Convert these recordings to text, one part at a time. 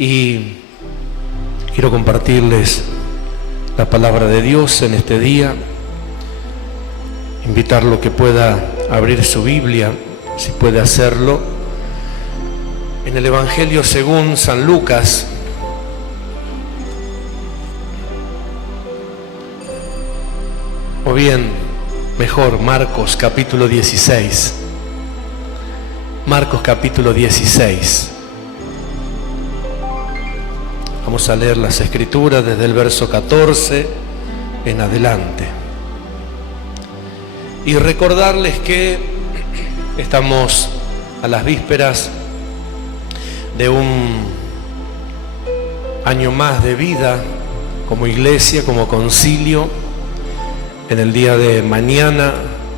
y quiero compartirles la palabra de Dios en este día, invitarlo que pueda abrir su Biblia, si puede hacerlo, en el Evangelio según San Lucas, o bien, mejor, Marcos capítulo 16. Marcos capítulo 16. Vamos a leer las Escrituras desde el verso 14 en adelante. Y recordarles que estamos a las vísperas de un año más de vida como iglesia, como concilio. En el día de mañana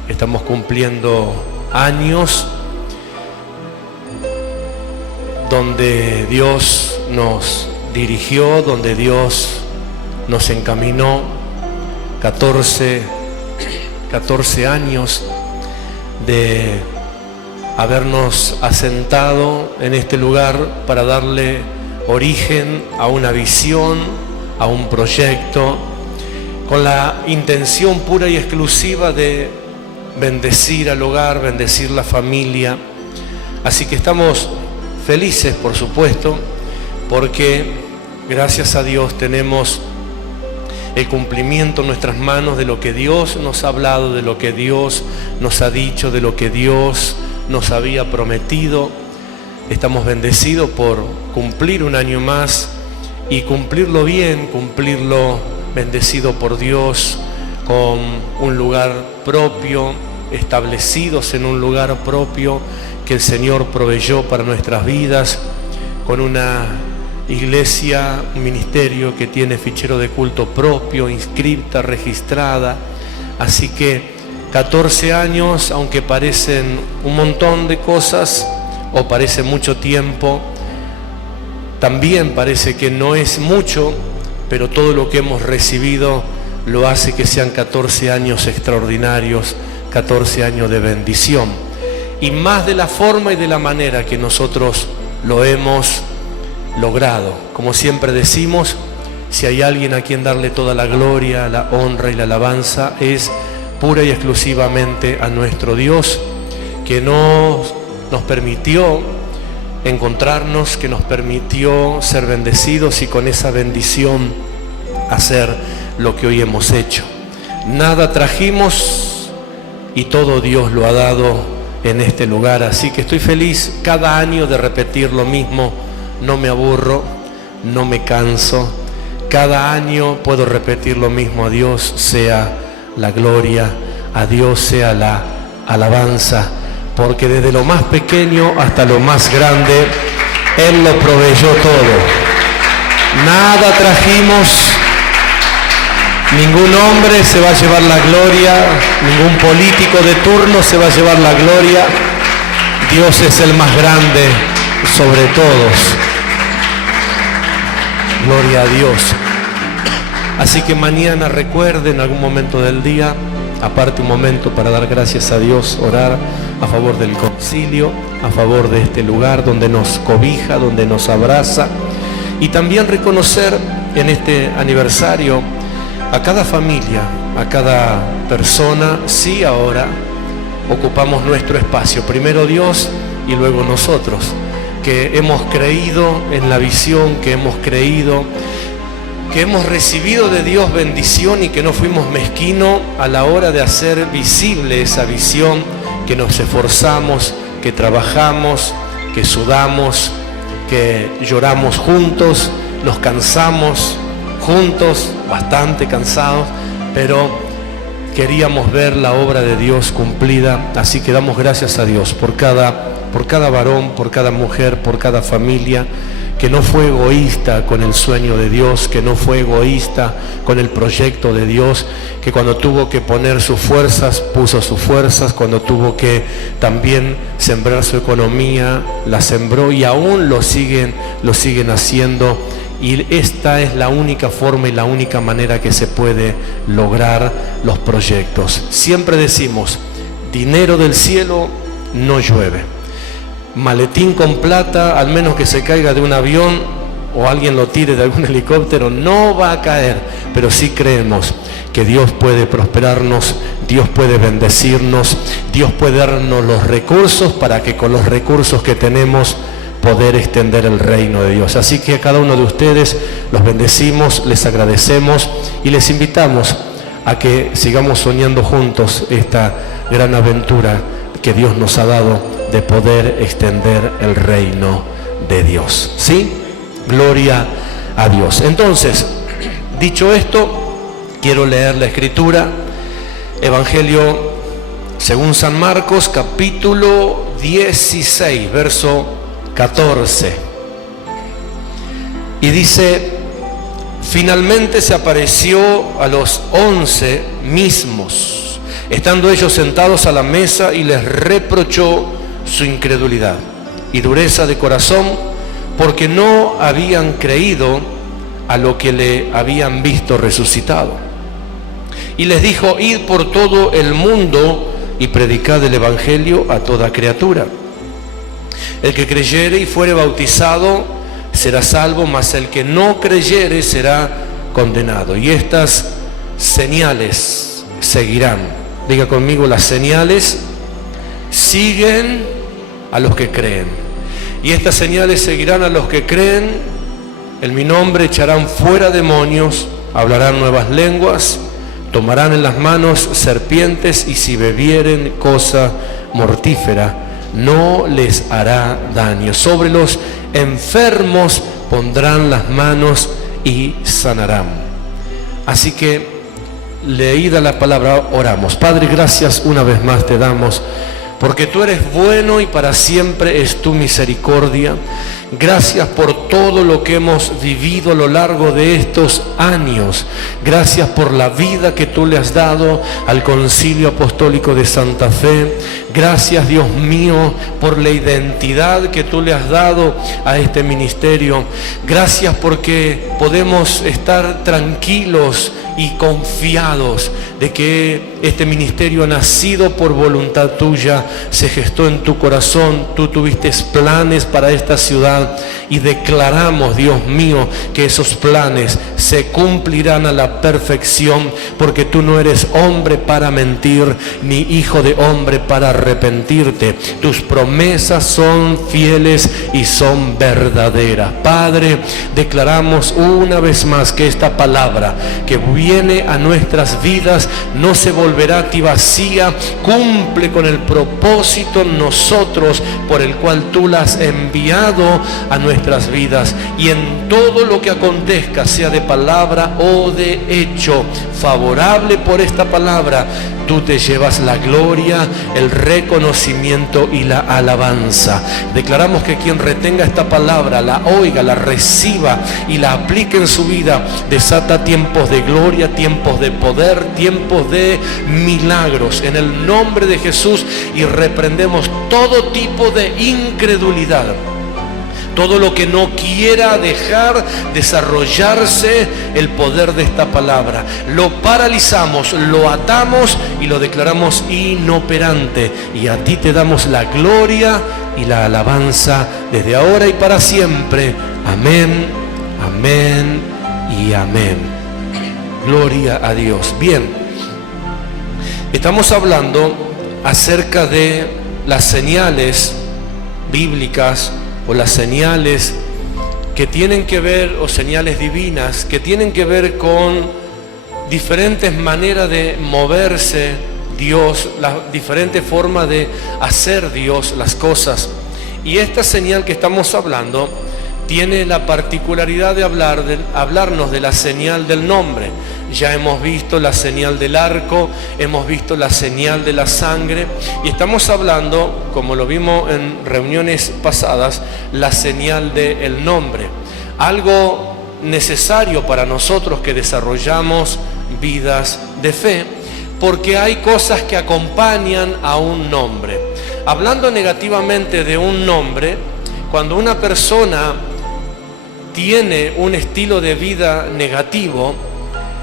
estamos cumpliendo años donde Dios nos dirigió, donde Dios nos encaminó, 14 años de habernos asentado en este lugar para darle origen a una visión, a un proyecto, con la intención pura y exclusiva de bendecir al hogar, bendecir la familia. Así que estamos felices, por supuesto, porque gracias a Dios tenemos el cumplimiento en nuestras manos de lo que Dios nos ha hablado, de lo que Dios nos ha dicho, de lo que Dios nos había prometido. Estamos bendecidos por cumplir un año más y cumplirlo bien, cumplirlo bendecido por Dios, con un lugar propio, establecidos en un lugar propio que el Señor proveyó para nuestras vidas, con una iglesia, un ministerio que tiene fichero de culto propio, inscripta, registrada. Así que 14 años, aunque parecen un montón de cosas o parece mucho tiempo, también parece que no es mucho, pero todo lo que hemos recibido lo hace que sean 14 años extraordinarios, 14 años de bendición. Y más de la forma y de la manera que nosotros lo hemos logrado. Como siempre decimos, si hay alguien a quien darle toda la gloria, la honra y la alabanza, es pura y exclusivamente a nuestro Dios, que nos permitió encontrarnos, que nos permitió ser bendecidos y con esa bendición hacer lo que hoy hemos hecho. Nada trajimos y todo Dios lo ha dado en este lugar, así que estoy feliz cada año de repetir lo mismo, no me aburro, no me canso, cada año puedo repetir lo mismo. A Dios sea la gloria, a Dios sea la alabanza, porque desde lo más pequeño hasta lo más grande, Él lo proveyó todo. Nada trajimos, ningún hombre se va a llevar la gloria, ningún político de turno se va a llevar la gloria. Dios es el más grande sobre todos. Gloria a Dios. Así que mañana recuerden, en algún momento del día, aparte un momento para dar gracias a Dios, orar a favor del concilio, a favor de este lugar donde nos cobija, donde nos abraza, y también reconocer en este aniversario a cada familia, a cada persona. Sí, ahora ocupamos nuestro espacio, primero Dios y luego nosotros, que hemos creído en la visión, que hemos creído, que hemos recibido de Dios bendición y que no fuimos mezquinos a la hora de hacer visible esa visión, que nos esforzamos, que trabajamos, que sudamos, que lloramos juntos, nos cansamos juntos, bastante cansados, pero queríamos ver la obra de Dios cumplida. Así que damos gracias a Dios por cada varón, por cada mujer, por cada familia que no fue egoísta con el sueño de Dios, que no fue egoísta con el proyecto de Dios, que cuando tuvo que poner sus fuerzas, puso sus fuerzas, cuando tuvo que también sembrar su economía, la sembró, y aún lo siguen haciendo. Y esta es la única forma y la única manera que se puede lograr los proyectos. Siempre decimos, dinero del cielo no llueve. Maletín con plata, al menos que se caiga de un avión, o alguien lo tire de algún helicóptero, no va a caer, pero sí creemos que Dios puede prosperarnos, Dios puede bendecirnos, Dios puede darnos los recursos para que con los recursos que tenemos poder extender el reino de Dios. Así que a cada uno de ustedes los bendecimos, les agradecemos y les invitamos a que sigamos soñando juntos esta gran aventura que Dios nos ha dado de poder extender el reino de Dios. ¿Sí? Gloria a Dios. Entonces, dicho esto, quiero leer la Escritura, Evangelio según San Marcos, capítulo 16, verso 14. Y dice: finalmente se apareció a los 11 mismos, estando ellos sentados a la mesa, y les reprochó su incredulidad y dureza de corazón, porque no habían creído a lo que le habían visto resucitado. Y les dijo: id por todo el mundo y predicad el Evangelio a toda criatura. El que creyere y fuere bautizado será salvo, mas el que no creyere será condenado. Y estas señales seguirán. Diga conmigo: las señales siguen a los que creen. Y estas señales seguirán a los que creen: en mi nombre echarán fuera demonios, hablarán nuevas lenguas, tomarán en las manos serpientes, y si bebieren cosa mortífera no les hará daño. Sobre los enfermos pondrán las manos y sanarán. Así que, leída la palabra, oramos. Padre, gracias una vez más te damos, porque tú eres bueno y para siempre es tu misericordia. Gracias por todo lo que hemos vivido a lo largo de estos años. Gracias por la vida que tú le has dado al Concilio Apostólico de Santa Fe. Gracias, Dios mío, por la identidad que tú le has dado a este ministerio. Gracias porque podemos estar tranquilos y confiados de que este ministerio ha nacido por voluntad tuya, se gestó en tu corazón, tú tuviste planes para esta ciudad, y declaramos, Dios mío, que esos planes se cumplirán a la perfección, porque tú no eres hombre para mentir, ni hijo de hombre para arrepentirte. Tus promesas son fieles y son verdaderas. Padre, declaramos una vez más que esta palabra que viene a nuestras vidas no se volverá a ti vacía, cumple con el propósito en nosotros por el cual tú la has enviado a nuestras vidas, y en todo lo que acontezca, sea de palabra o de hecho, favorable por esta palabra, tú te llevas la gloria, el reconocimiento y la alabanza. Declaramos que quien retenga esta palabra, la oiga, la reciba y la aplique en su vida, desata tiempos de gloria, tiempos de poder, tiempos de milagros, en el nombre de Jesús. Y reprendemos todo tipo de incredulidad, todo lo que no quiera dejar desarrollarse el poder de esta palabra. Lo paralizamos, lo atamos y lo declaramos inoperante. Y a ti te damos la gloria y la alabanza desde ahora y para siempre. Amén, amén y amén. Gloria a Dios. Bien, estamos hablando acerca de las señales bíblicas, o las señales que tienen que ver, o señales divinas, que tienen que ver con diferentes maneras de moverse Dios, las diferentes formas de hacer Dios las cosas. Y esta señal que estamos hablando tiene la particularidad de hablarnos de la señal del nombre. Ya hemos visto la señal del arco, hemos visto la señal de la sangre, y estamos hablando, como lo vimos en reuniones pasadas, la señal del nombre. Algo necesario para nosotros que desarrollamos vidas de fe, porque hay cosas que acompañan a un nombre. Hablando negativamente de un nombre, cuando una persona tiene un estilo de vida negativo,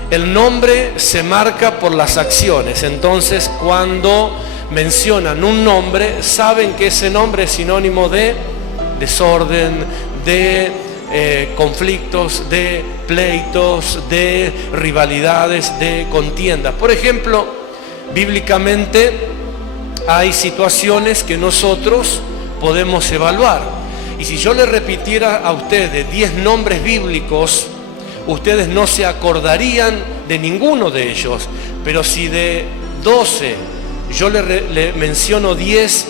el nombre se marca por las acciones. Entonces, cuando mencionan un nombre, saben que ese nombre es sinónimo de desorden, de conflictos, de pleitos, de rivalidades, de contiendas. Por ejemplo, bíblicamente hay situaciones que nosotros podemos evaluar. Y si yo le repitiera a ustedes 10 nombres bíblicos, ustedes no se acordarían de ninguno de ellos. Pero si de 12 yo le menciono 10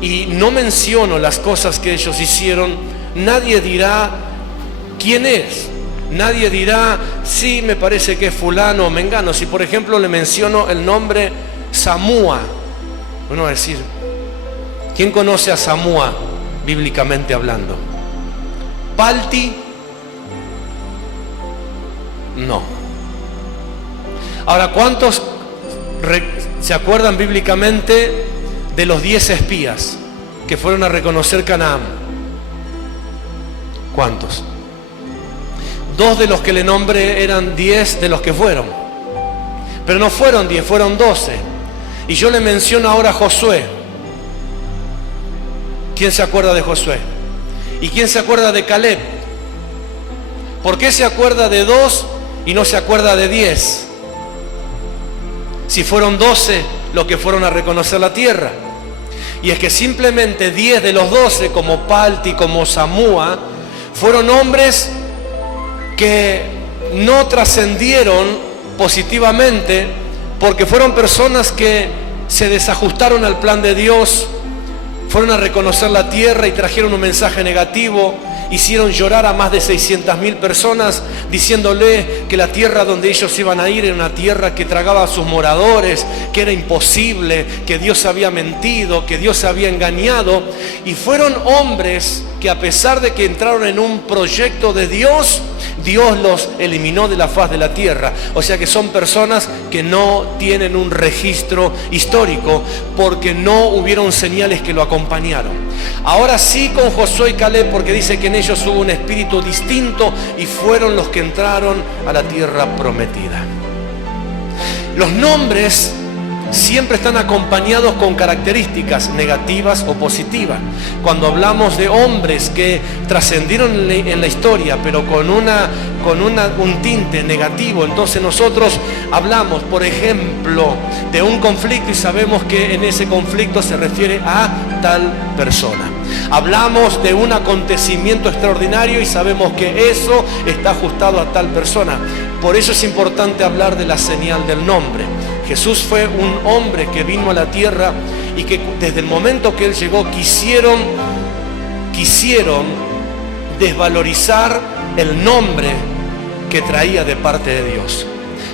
y no menciono las cosas que ellos hicieron, nadie dirá quién es. Nadie dirá, sí, me parece que es fulano o mengano. Si por ejemplo le menciono el nombre Samúa, uno va a decir, ¿quién conoce a Samúa bíblicamente hablando? Palti, no. Ahora, ¿cuántos se acuerdan bíblicamente de los 10 espías que fueron a reconocer Canaán? ¿Cuántos? 2 de los que le nombré eran 10 de los que fueron. Pero no fueron 10, fueron 12. Y yo le menciono ahora a Josué. ¿Quién se acuerda de Josué? ¿Y quién se acuerda de Caleb? ¿Por qué se acuerda de 2 y no se acuerda de 10? Si fueron 12 los que fueron a reconocer la tierra. Y es que simplemente 10 de los 12, como Palti, como Samúa, fueron hombres que no trascendieron positivamente porque fueron personas que se desajustaron al plan de Dios, fueron a reconocer la tierra y trajeron un mensaje negativo. Hicieron llorar a más de 600.000 personas diciéndole que la tierra donde ellos iban a ir era una tierra que tragaba a sus moradores, que era imposible, que Dios había mentido, que Dios había engañado. Y fueron hombres que a pesar de que entraron en un proyecto de Dios, Dios los eliminó de la faz de la tierra. O sea que son personas que no tienen un registro histórico porque no hubieron señales que lo acompañaron. Ahora sí con Josué y Caleb, porque dice que en ellos hubo un espíritu distinto y fueron los que entraron a la tierra prometida. Los nombres siempre están acompañados con características negativas o positivas. Cuando hablamos de hombres que trascendieron en la historia, pero con un tinte negativo, entonces nosotros hablamos, por ejemplo, de un conflicto y sabemos que en ese conflicto se refiere a tal persona. Hablamos de un acontecimiento extraordinario y sabemos que eso está ajustado a tal persona. Por eso es importante hablar de la señal del nombre. Jesús fue un hombre que vino a la tierra y que desde el momento que Él llegó quisieron desvalorizar el nombre que traía de parte de Dios.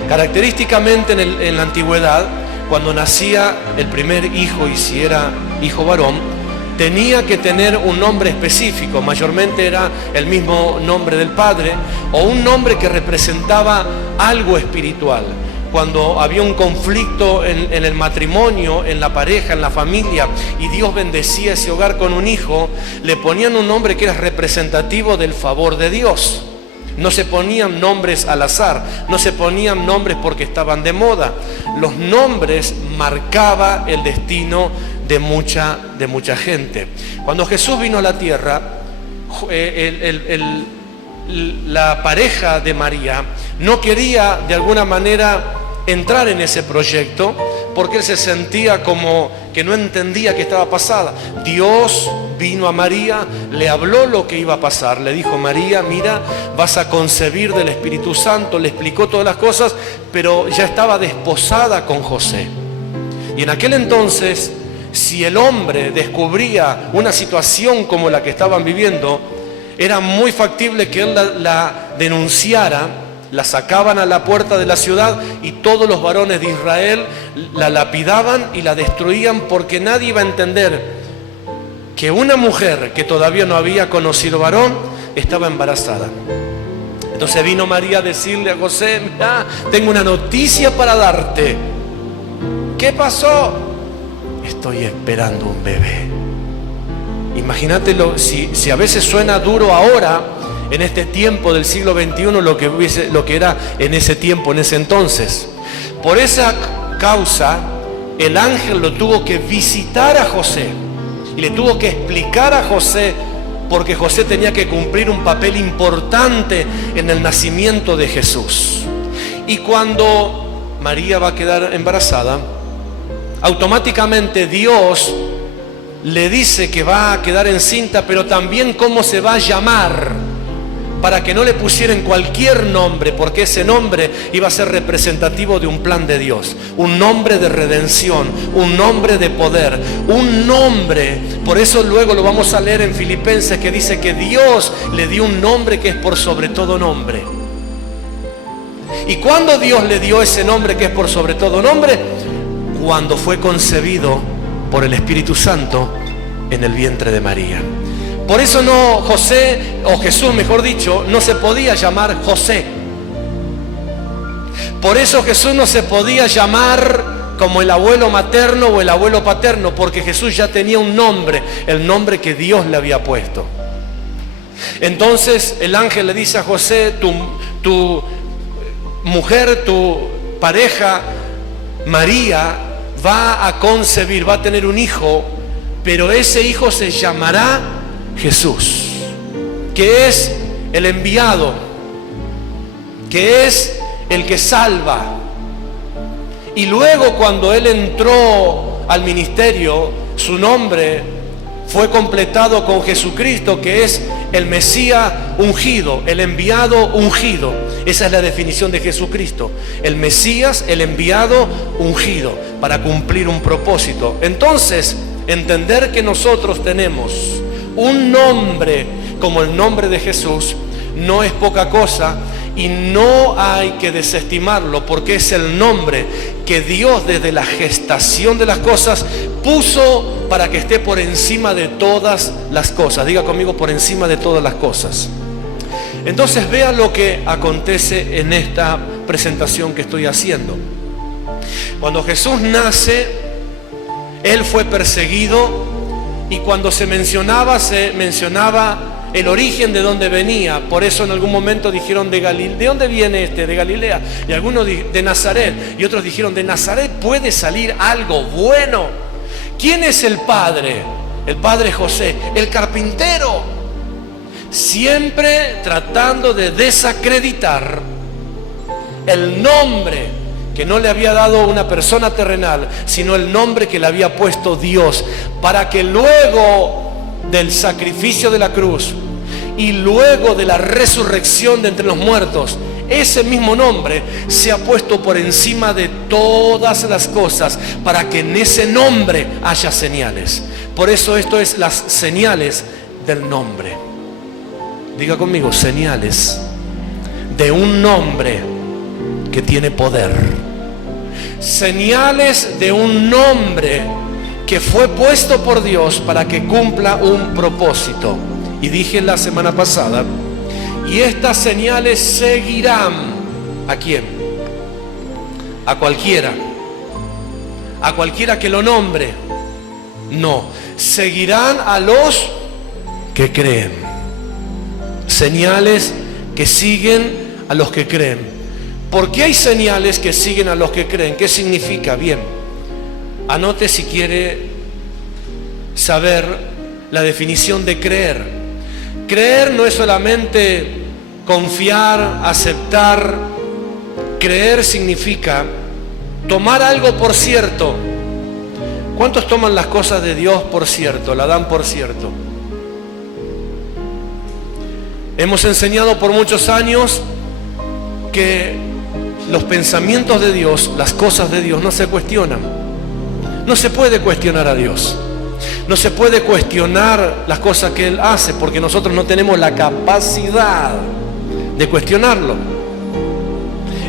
Característicamente en la antigüedad, cuando nacía el primer hijo y si era hijo varón, tenía que tener un nombre específico, mayormente era el mismo nombre del padre o un nombre que representaba algo espiritual. Cuando había un conflicto en el matrimonio, en la pareja, en la familia, y Dios bendecía ese hogar con un hijo, le ponían un nombre que era representativo del favor de Dios. No se ponían nombres al azar, no se ponían nombres porque estaban de moda. Los nombres marcaban el destino de mucha gente. Cuando Jesús vino a la tierra, la pareja de María no quería de alguna manera entrar en ese proyecto porque él se sentía como que no entendía qué estaba pasando. Dios vino a María, le habló lo que iba a pasar, le dijo: María, mira, vas a concebir del Espíritu Santo, le explicó todas las cosas, pero ya estaba desposada con José. Y en aquel entonces, si el hombre descubría una situación como la que estaban viviendo, era muy factible que él la denunciara. La sacaban a la puerta de la ciudad y todos los varones de Israel la lapidaban y la destruían, porque nadie iba a entender que una mujer que todavía no había conocido varón estaba embarazada. Entonces vino María a decirle a José: mira, tengo una noticia para darte. ¿Qué pasó? Estoy esperando un bebé. Imagínatelo, si a veces suena duro ahora, en este tiempo del siglo XXI, lo que era en ese tiempo, en ese entonces. Por esa causa, el ángel lo tuvo que visitar a José y le tuvo que explicar a José porque José tenía que cumplir un papel importante en el nacimiento de Jesús. Y cuando María va a quedar embarazada, automáticamente Dios le dice que va a quedar encinta, pero también cómo se va a llamar, para que no le pusieran cualquier nombre, porque ese nombre iba a ser representativo de un plan de Dios, un nombre de redención, un nombre de poder, un nombre. Por eso luego lo vamos a leer en Filipenses, que dice que Dios le dio un nombre que es por sobre todo nombre. ¿Y cuándo Dios le dio ese nombre que es por sobre todo nombre? Cuando fue concebido por el Espíritu Santo en el vientre de María. Por eso no José, o Jesús mejor dicho, no se podía llamar José. Por eso Jesús no se podía llamar como el abuelo materno o el abuelo paterno, porque Jesús ya tenía un nombre, el nombre que Dios le había puesto. Entonces el ángel le dice a José, tu mujer, tu pareja, María, va a concebir, va a tener un hijo, pero ese hijo se llamará Jesús, que es el enviado, que es el que salva. Y luego cuando él entró al ministerio, su nombre fue completado con Jesucristo, que es el Mesías ungido, el enviado ungido. Esa es la definición de Jesucristo: el Mesías, el enviado ungido, para cumplir un propósito. Entonces, entender que nosotros tenemos un nombre como el nombre de Jesús no es poca cosa, y no hay que desestimarlo, porque es el nombre que Dios desde la gestación de las cosas puso para que esté por encima de todas las cosas. Diga conmigo: por encima de todas las cosas. Entonces vea lo que acontece en esta presentación que estoy haciendo. Cuando Jesús nace, Él fue perseguido, y cuando se mencionaba el origen de dónde venía. Por eso en algún momento dijeron ¿de dónde viene este? De Galilea. Y algunos de Nazaret. Y otros dijeron: de Nazaret puede salir algo bueno. ¿Quién es el padre? El padre José, el carpintero. Siempre tratando de desacreditar el nombre que no le había dado una persona terrenal, sino el nombre que le había puesto Dios, para que luego del sacrificio de la cruz y luego de la resurrección de entre los muertos, ese mismo nombre se ha puesto por encima de todas las cosas, para que en ese nombre haya señales. Por eso esto es las señales del nombre. Diga conmigo: señales de un nombre que tiene poder. Señales de un nombre que fue puesto por Dios para que cumpla un propósito. Y dije la semana pasada, y estas señales seguirán. ¿A quién? A cualquiera. A cualquiera que lo nombre. No, seguirán a los que creen. Señales que siguen a los que creen. ¿Por qué hay señales que siguen a los que creen? ¿Qué significa? Bien, anote si quiere saber la definición de creer. Creer no es solamente confiar, aceptar. Creer significa tomar algo por cierto. ¿Cuántos toman las cosas de Dios por cierto? La dan por cierto. Hemos enseñado por muchos años que los pensamientos de Dios, las cosas de Dios no se cuestionan. No se puede cuestionar a Dios. No se puede cuestionar las cosas que Él hace, porque nosotros no tenemos la capacidad de cuestionarlo.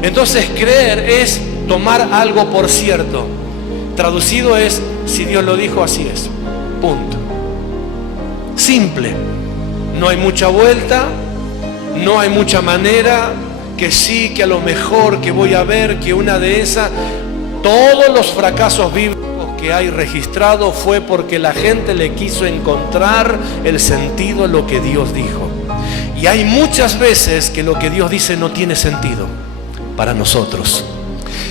Entonces creer es tomar algo por cierto. Traducido es: si Dios lo dijo, así es. Punto. Simple. No hay mucha vuelta, no hay mucha manera, que sí, que a lo mejor, que voy a ver, que una de esas. Todos los fracasos bíblicos que hay registrados fue porque la gente le quiso encontrar el sentido a lo que Dios dijo. Y hay muchas veces que lo que Dios dice no tiene sentido para nosotros.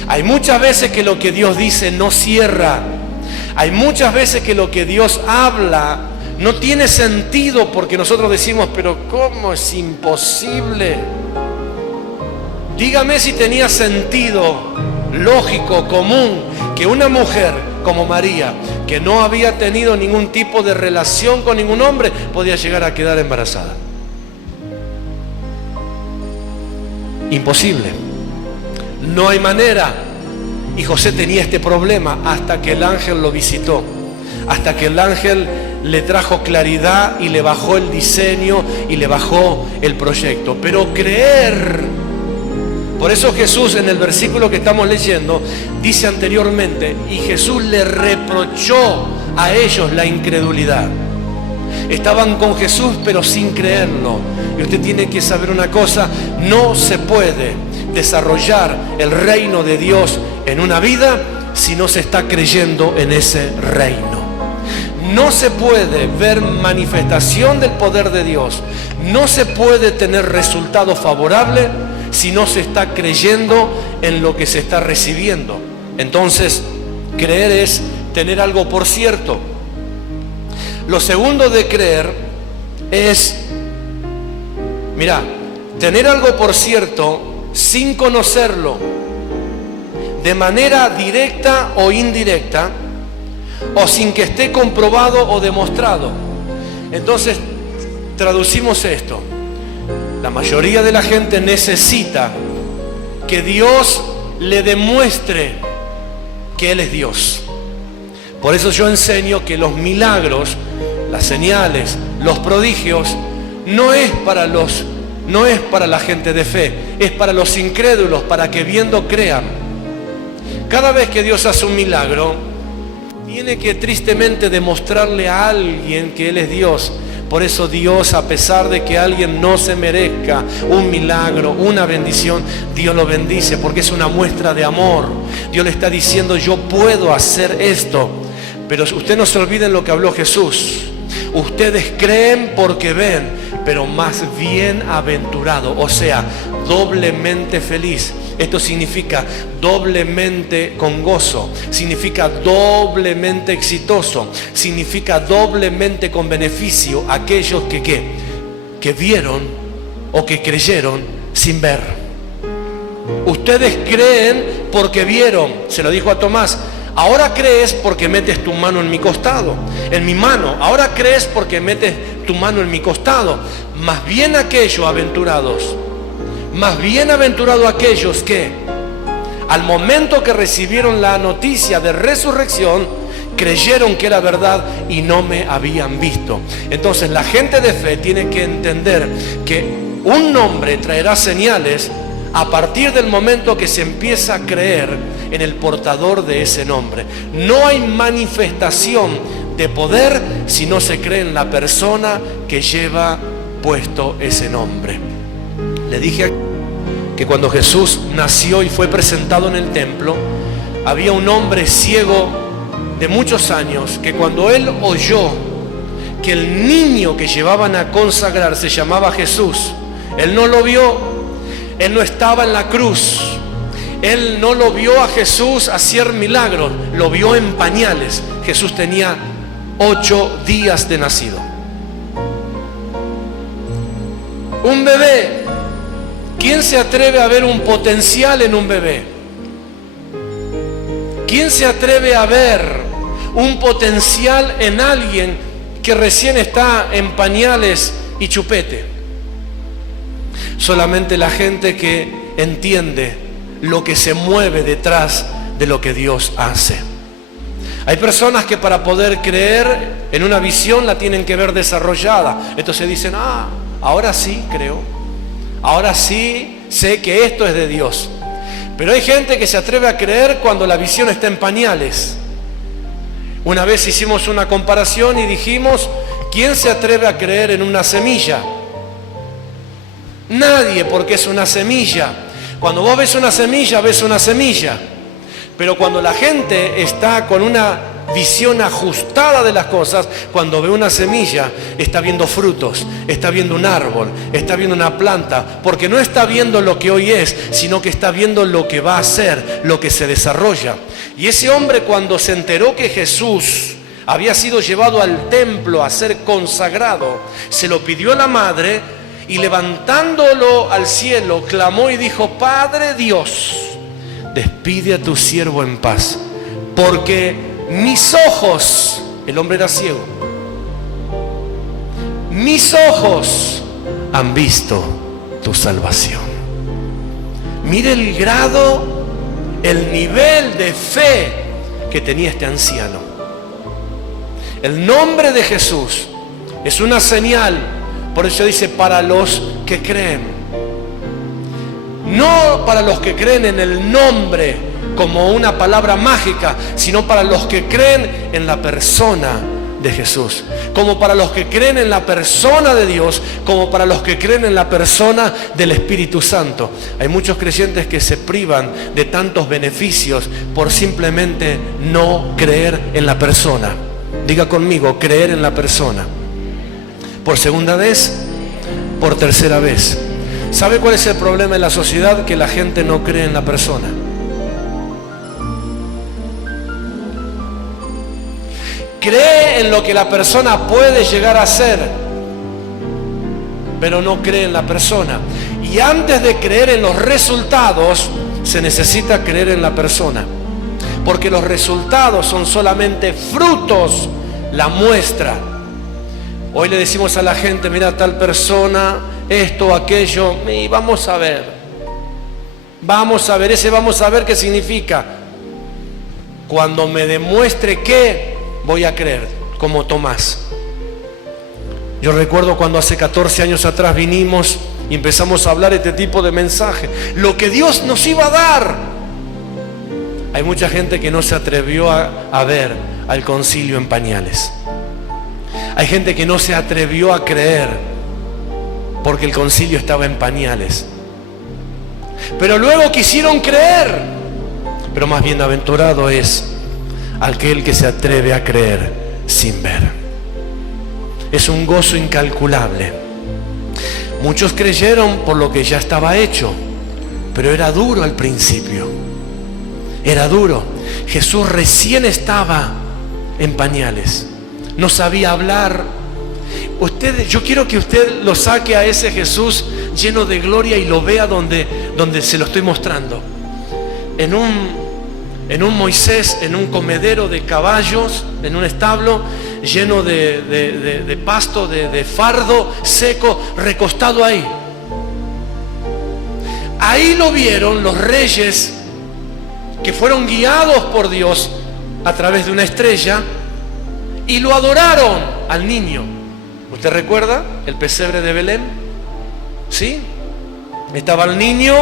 Hay muchas veces que lo que Dios dice no cierra. Hay muchas veces que lo que Dios habla No tiene sentido porque nosotros decimos, pero ¿cómo es imposible? Dígame si tenía sentido lógico, común, que una mujer como María, que no había tenido ningún tipo de relación con ningún hombre, podía llegar a quedar embarazada. Imposible. No hay manera. Y José tenía este problema hasta que el ángel lo visitó, hasta que el ángel le trajo claridad y le bajó el diseño y le bajó el proyecto. Pero creer, por eso Jesús en el versículo que estamos leyendo dice anteriormente, y Jesús le reprochó a ellos la incredulidad. Estaban con Jesús pero sin creerlo. Y usted tiene que saber una cosa, no se puede desarrollar el reino de Dios en una vida si no se está creyendo en ese reino. No se puede ver manifestación del poder de Dios, no se puede tener resultado favorable si no se está creyendo en lo que se está recibiendo. Entonces, creer es tener algo por cierto. Lo segundo de creer es, mira, tener algo por cierto sin conocerlo, de manera directa o indirecta, o sin que esté comprobado o demostrado. Entonces, traducimos esto. La mayoría de la gente necesita que Dios le demuestre que Él es Dios. Por eso yo enseño que los milagros, las señales, los prodigios, no es para la gente de fe, es para los incrédulos, para que viendo crean. Cada vez que Dios hace un milagro, tiene que tristemente demostrarle a alguien que Él es Dios. Por eso Dios, a pesar de que alguien no se merezca un milagro, una bendición, Dios lo bendice porque es una muestra de amor. Dios le está diciendo, yo puedo hacer esto. Pero usted no se olvide en lo que habló Jesús. Ustedes creen porque ven, pero más bienaventurado, o sea, doblemente feliz. Esto significa doblemente con gozo, significa doblemente exitoso, significa doblemente con beneficio aquellos que vieron o que creyeron sin ver. Ustedes creen porque vieron, se lo dijo a Tomás. Ahora crees porque metes tu mano en mi costado, en mi mano. Ahora crees porque metes tu mano en mi costado. Más bien aquellos aventurados, más bienaventurados aquellos que al momento que recibieron la noticia de resurrección, creyeron que era verdad y no me habían visto. Entonces la gente de fe tiene que entender que un nombre traerá señales a partir del momento que se empieza a creer en el portador de ese nombre. No hay manifestación de poder si no se cree en la persona que lleva puesto ese nombre. Le dije que cuando Jesús nació y fue presentado en el templo, había un hombre ciego de muchos años que cuando él oyó que el niño que llevaban a consagrar se llamaba Jesús, él no lo vio. Él no estaba en la cruz. Él no lo vio a Jesús hacer milagros. Lo vio en pañales. Jesús tenía 8 días de nacido. Un bebé. ¿Quién se atreve a ver un potencial en un bebé? ¿Quién se atreve a ver un potencial en alguien que recién está en pañales y chupete? Solamente la gente que entiende lo que se mueve detrás de lo que Dios hace. Hay personas que para poder creer en una visión la tienen que ver desarrollada. Entonces dicen, ahora sí creo. Ahora sí sé que esto es de Dios. Pero hay gente que se atreve a creer cuando la visión está en pañales. Una vez hicimos una comparación y dijimos, ¿quién se atreve a creer en una semilla? Nadie, porque es una semilla. Cuando vos ves una semilla, ves una semilla. Pero cuando la gente está con una visión ajustada de las cosas, cuando ve una semilla, está viendo frutos, está viendo un árbol, está viendo una planta, porque no está viendo lo que hoy es, sino que está viendo lo que va a ser, lo que se desarrolla. Y ese hombre, cuando se enteró que Jesús había sido llevado al templo a ser consagrado, se lo pidió a la madre y levantándolo al cielo, clamó y dijo: Padre Dios, despide a tu siervo en paz, porque mis ojos, el hombre era ciego, mis ojos han visto tu salvación. Mire el grado, el nivel de fe que tenía este anciano. El nombre de Jesús es una señal, por eso dice para los que creen. No para los que creen en el nombre como una palabra mágica, sino para los que creen en la persona de Jesús, como para los que creen en la persona de Dios, como para los que creen en la persona del Espíritu Santo. Hay muchos creyentes que se privan de tantos beneficios por simplemente no creer en la persona. Diga conmigo, creer en la persona. Por segunda vez, por tercera vez. ¿Sabe cuál es el problema en la sociedad? Que la gente no cree en la persona. Cree en lo que la persona puede llegar a ser, pero no cree en la persona. Y antes de creer en los resultados, se necesita creer en la persona. Porque los resultados son solamente frutos, la muestra. Hoy le decimos a la gente: mira, tal persona, esto, aquello, y vamos a ver. Vamos a ver, ese vamos a ver qué significa. Cuando me demuestre que voy a creer, como Tomás. Yo recuerdo cuando hace 14 años atrás vinimos y empezamos a hablar este tipo de mensaje, lo que Dios nos iba a dar. Hay mucha gente que no se atrevió a ver al concilio en pañales. Hay gente que no se atrevió a creer porque el concilio estaba en pañales. Pero luego quisieron creer. Pero más bienaventurado es aquel que se atreve a creer sin ver. Es un gozo incalculable. Muchos creyeron por lo que ya estaba hecho, pero era duro al principio. Era duro. Jesús recién estaba en pañales. No sabía hablar. Yo quiero que usted lo saque a ese Jesús lleno de gloria y lo vea donde se lo estoy mostrando. En un Moisés, en un comedero de caballos, en un establo lleno de pasto, de fardo seco, recostado ahí. Ahí lo vieron los reyes que fueron guiados por Dios a través de una estrella y lo adoraron al niño. ¿Usted recuerda el pesebre de Belén? ¿Sí? Estaba el niño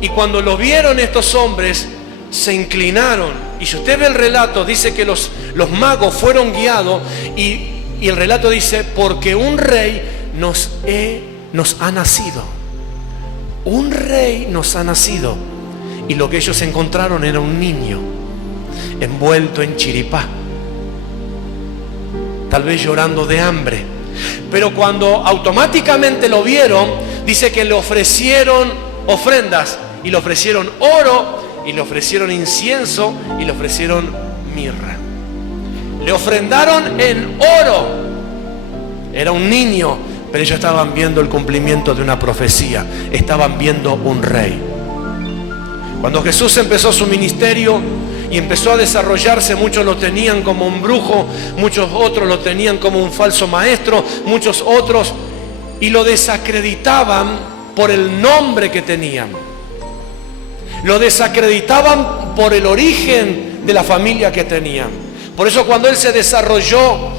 y cuando lo vieron estos hombres se inclinaron. Y si usted ve el relato, dice que los magos fueron guiados y el relato dice: porque un rey nos ha nacido. Un rey nos ha nacido. Y lo que ellos encontraron era un niño envuelto en chiripá, tal vez llorando de hambre. Pero cuando automáticamente lo vieron, dice que le ofrecieron ofrendas y le ofrecieron oro y le ofrecieron incienso y le ofrecieron mirra. Le ofrendaron en oro. Era un niño, pero ellos estaban viendo el cumplimiento de una profecía. Estaban viendo un rey. Cuando Jesús empezó su ministerio y empezó a desarrollarse, muchos lo tenían como un brujo, muchos otros lo tenían como un falso maestro, muchos otros, y lo desacreditaban por el nombre que tenían. Lo desacreditaban por el origen de la familia que tenían. Por eso cuando él se desarrolló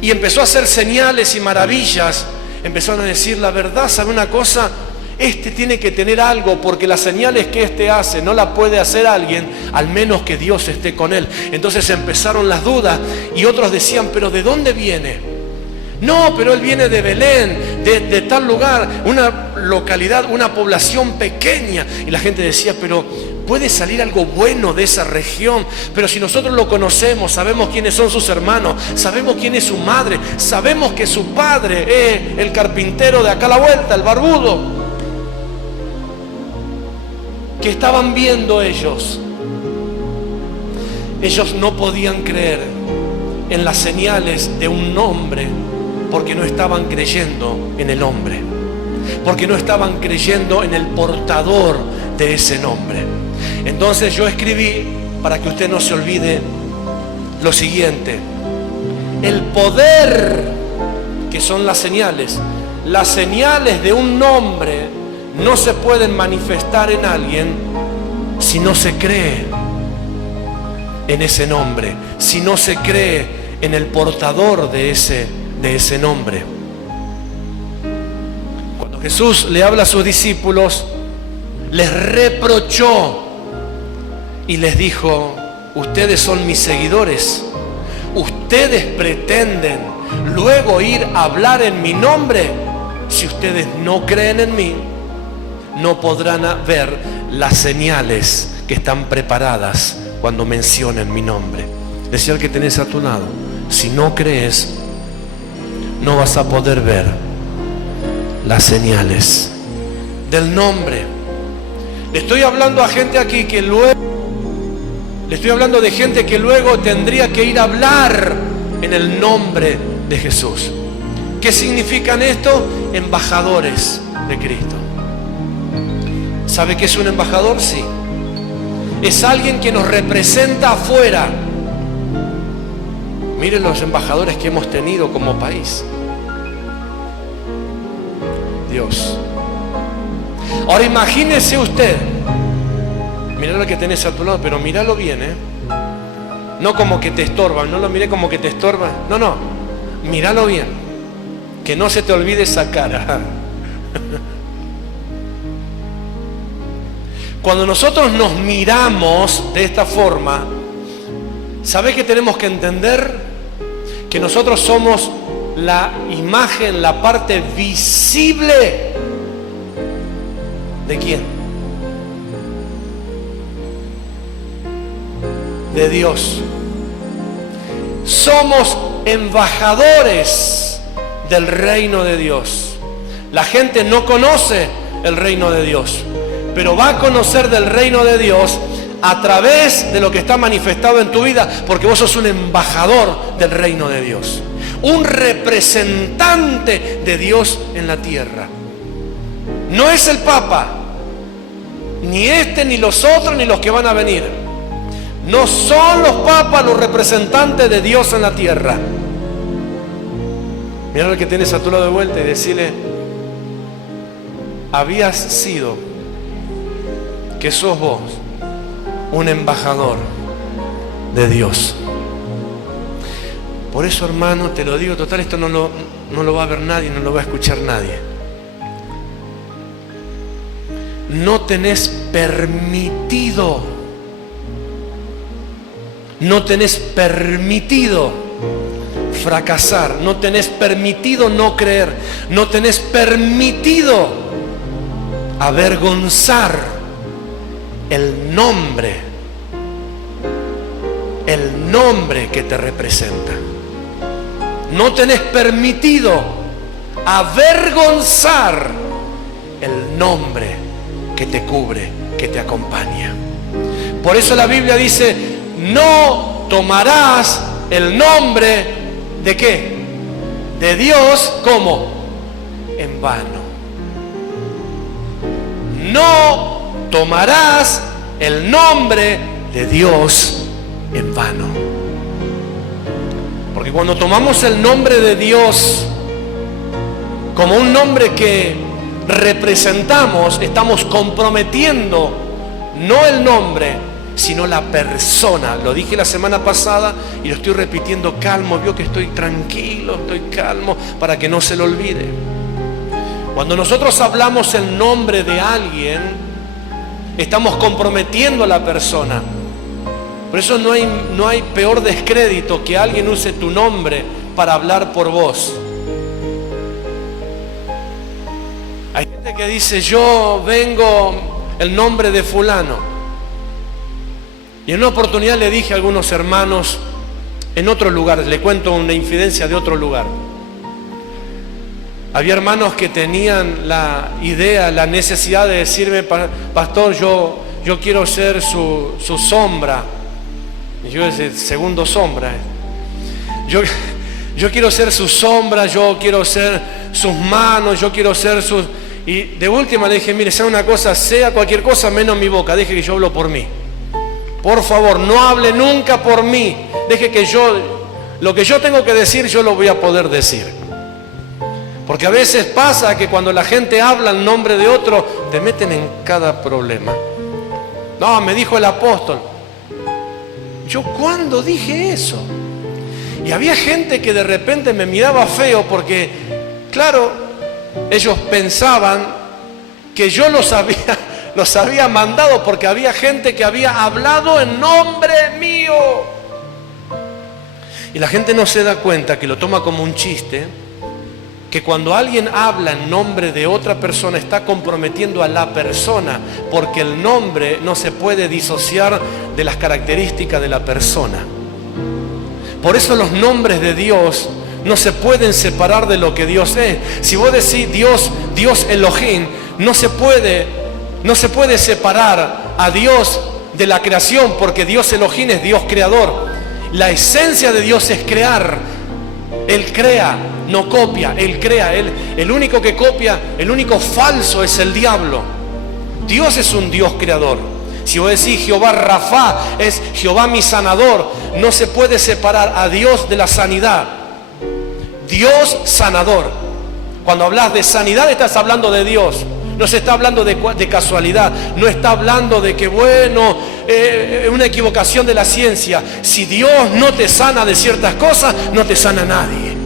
y empezó a hacer señales y maravillas, empezaron a decir: la verdad, ¿sabe una cosa? Este tiene que tener algo, porque las señales que este hace no la puede hacer alguien, al menos que Dios esté con él. Entonces empezaron las dudas y otros decían: ¿pero de dónde viene? No, pero él viene de Belén, de tal lugar, una localidad, una población pequeña. Y la gente decía: pero puede salir algo bueno de esa región. Pero si nosotros lo conocemos, sabemos quiénes son sus hermanos, sabemos quién es su madre, sabemos que su padre es el carpintero de acá a la vuelta, el barbudo. ¿Qué estaban viendo ellos? Ellos no podían creer en las señales de un hombre porque no estaban creyendo en el hombre, porque no estaban creyendo en el portador de ese nombre. Entonces yo escribí, para que usted no se olvide, lo siguiente: el poder que son las señales de un nombre no se pueden manifestar en alguien si no se cree en ese nombre, si no se cree en el portador de ese nombre. Cuando Jesús le habla a sus discípulos, les reprochó y les dijo: ustedes son mis seguidores, ustedes pretenden luego ir a hablar en mi nombre. Si ustedes no creen en mí, no podrán ver las señales que están preparadas cuando mencionen mi nombre. Decía el que tenés a tu lado: si no crees, no vas a poder ver las señales del nombre. Le estoy hablando a gente aquí que luego, le estoy hablando de gente que luego tendría que ir a hablar en el nombre de Jesús. ¿Qué significan esto? Embajadores de Cristo. ¿Sabe qué es un embajador? Sí. Es alguien que nos representa afuera. Miren los embajadores que hemos tenido como país. Dios. Ahora imagínese usted, mirá lo que tenés a tu lado, pero míralo bien, no como que te estorban, no lo miré como que te estorban, no, míralo bien, que no se te olvide esa cara. Cuando nosotros nos miramos de esta forma, ¿sabés qué tenemos que entender? Que nosotros somos la imagen, la parte visible. ¿De quién? De Dios. Somos embajadores del reino de Dios. La gente no conoce el reino de Dios, pero va a conocer del reino de Dios a través de lo que está manifestado en tu vida, porque vos sos un embajador del reino de Dios, un representante de Dios en la tierra. No es el Papa, ni este, ni los otros, ni los que van a venir. No son los papas los representantes de Dios en la tierra. Mira lo que tienes a tu lado de vuelta y decirle: habías sido, que sos vos, un embajador de Dios. Por eso, hermano, te lo digo, total, esto no lo va a ver nadie, no lo va a escuchar nadie. No tenés permitido fracasar, no tenés permitido no creer, no tenés permitido avergonzar el nombre que te representa. No tenés permitido avergonzar el nombre que te cubre, que te acompaña. Por eso la Biblia dice: no tomarás el nombre de ¿qué? De Dios, ¿cómo? En vano. No tomarás el nombre de Dios en vano. Porque cuando tomamos el nombre de Dios como un nombre que representamos, estamos comprometiendo no el nombre, sino la persona. Lo dije la semana pasada y lo estoy repitiendo calmo. Vio que estoy tranquilo, estoy calmo, para que no se lo olvide. Cuando nosotros hablamos el nombre de alguien, estamos comprometiendo a la persona. Por eso no hay peor descrédito que alguien use tu nombre para hablar por vos. Hay gente que dice: yo vengo el nombre de fulano. Y en una oportunidad le dije a algunos hermanos en otro lugar, le cuento una infidencia de otro lugar. Había hermanos que tenían la idea, la necesidad de decirme: pastor, yo quiero ser su sombra. Y yo decía: segundo sombra. Yo quiero ser su sombra, yo quiero ser sus manos, yo quiero ser sus... Y de última le dije, mire, sea una cosa, sea cualquier cosa menos mi boca, deje que yo hablo por mí. Por favor, no hable nunca por mí, deje que lo que yo tengo que decir, yo lo voy a poder decir. Porque a veces pasa que cuando la gente habla en nombre de otro, te meten en cada problema. No, me dijo el apóstol. ¿Yo cuándo dije eso? Y había gente que de repente me miraba feo porque, claro, ellos pensaban que yo los había mandado porque había gente que había hablado en nombre mío. Y la gente no se da cuenta, que lo toma como un chiste, que cuando alguien habla en nombre de otra persona está comprometiendo a la persona, porque el nombre no se puede disociar de las características de la persona. Por eso los nombres de Dios no se pueden separar de lo que Dios es. Si vos decís Dios Elohim, no se puede separar a Dios de la creación, porque Dios Elohim es Dios creador. La esencia de Dios es crear. Él crea, no copia, Él crea. El único que copia, el único falso es el diablo. Dios es un Dios creador. Si vos decís Jehová Rafa, es Jehová mi sanador, no se puede separar a Dios de la sanidad. Dios sanador. Cuando hablas de sanidad estás hablando de Dios. No se está hablando de casualidad. No está hablando de que, bueno, una equivocación de la ciencia. Si Dios no te sana de ciertas cosas, no te sana nadie.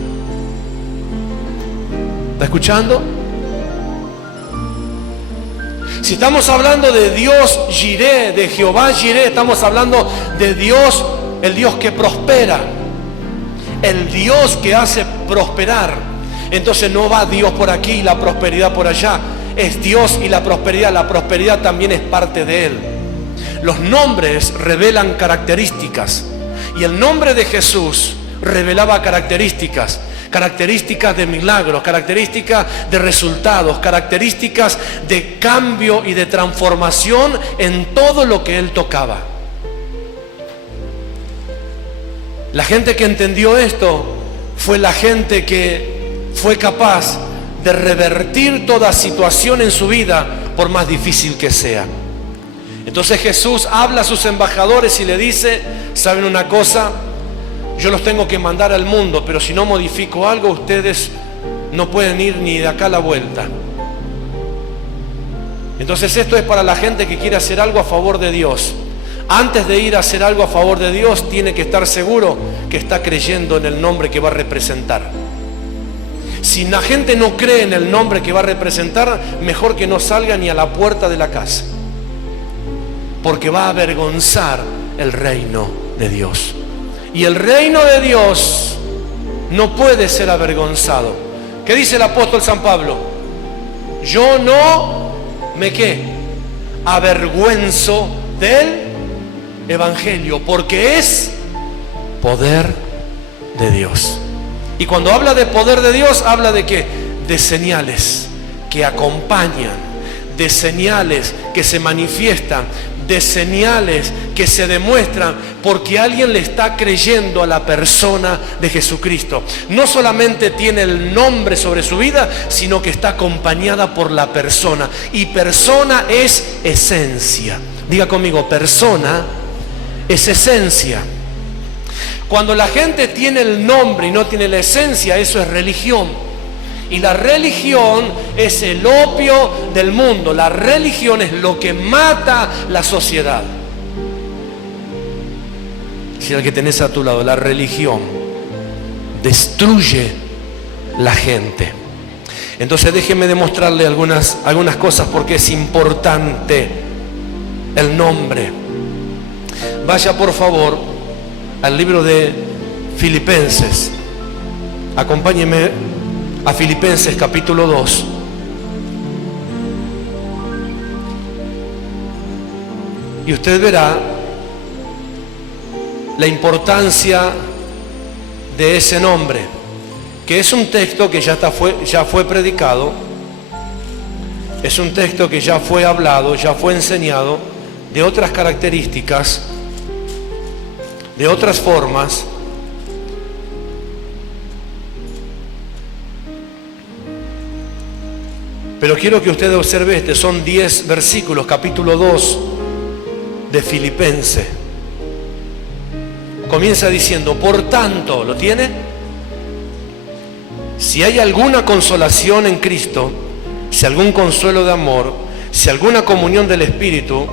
¿Está escuchando? Si estamos hablando de Dios Jireh, de Jehová Jireh, estamos hablando de Dios, el Dios que prospera, el Dios que hace prosperar. Entonces no va Dios por aquí y la prosperidad por allá. Es Dios y la prosperidad también es parte de Él. Los nombres revelan características, y el nombre de Jesús revelaba características de milagros, características de resultados, características de cambio y de transformación en todo lo que Él tocaba. La gente que entendió esto fue la gente que fue capaz de revertir toda situación en su vida, por más difícil que sea. Entonces Jesús habla a sus embajadores y le dice, ¿saben una cosa? Yo los tengo que mandar al mundo, pero si no modifico algo, ustedes no pueden ir ni de acá a la vuelta. Entonces esto es para la gente que quiere hacer algo a favor de Dios. Antes de ir a hacer algo a favor de Dios, tiene que estar seguro que está creyendo en el nombre que va a representar. Si la gente no cree en el nombre que va a representar, mejor que no salga ni a la puerta de la casa, porque va a avergonzar el reino de Dios. Y el reino de Dios no puede ser avergonzado. ¿Qué dice el apóstol San Pablo? Yo no me avergüenzo del evangelio, porque es poder de Dios. Y cuando habla de poder de Dios, habla de ¿qué? De señales que acompañan, de señales que se manifiestan, de señales que se demuestran porque alguien le está creyendo a la persona de Jesucristo. No solamente tiene el nombre sobre su vida, sino que está acompañada por la persona. Y persona es esencia. Diga conmigo, persona es esencia. Cuando la gente tiene el nombre y no tiene la esencia, eso es religión. Y la religión es el opio del mundo. La religión es lo que mata la sociedad. Si el que tenés a tu lado, la religión destruye la gente. Entonces déjeme demostrarle algunas cosas porque es importante el nombre. Vaya por favor al libro de Filipenses. Acompáñeme a Filipenses capítulo 2. Y usted verá la importancia de ese nombre, que es un texto que ya fue predicado, es un texto que ya fue hablado, ya fue enseñado, de otras características, de otras formas, Pero quiero que usted observe son 10 versículos, capítulo 2 de Filipenses. Comienza diciendo, por tanto, ¿lo tiene? Si hay alguna consolación en Cristo, si algún consuelo de amor, si alguna comunión del Espíritu,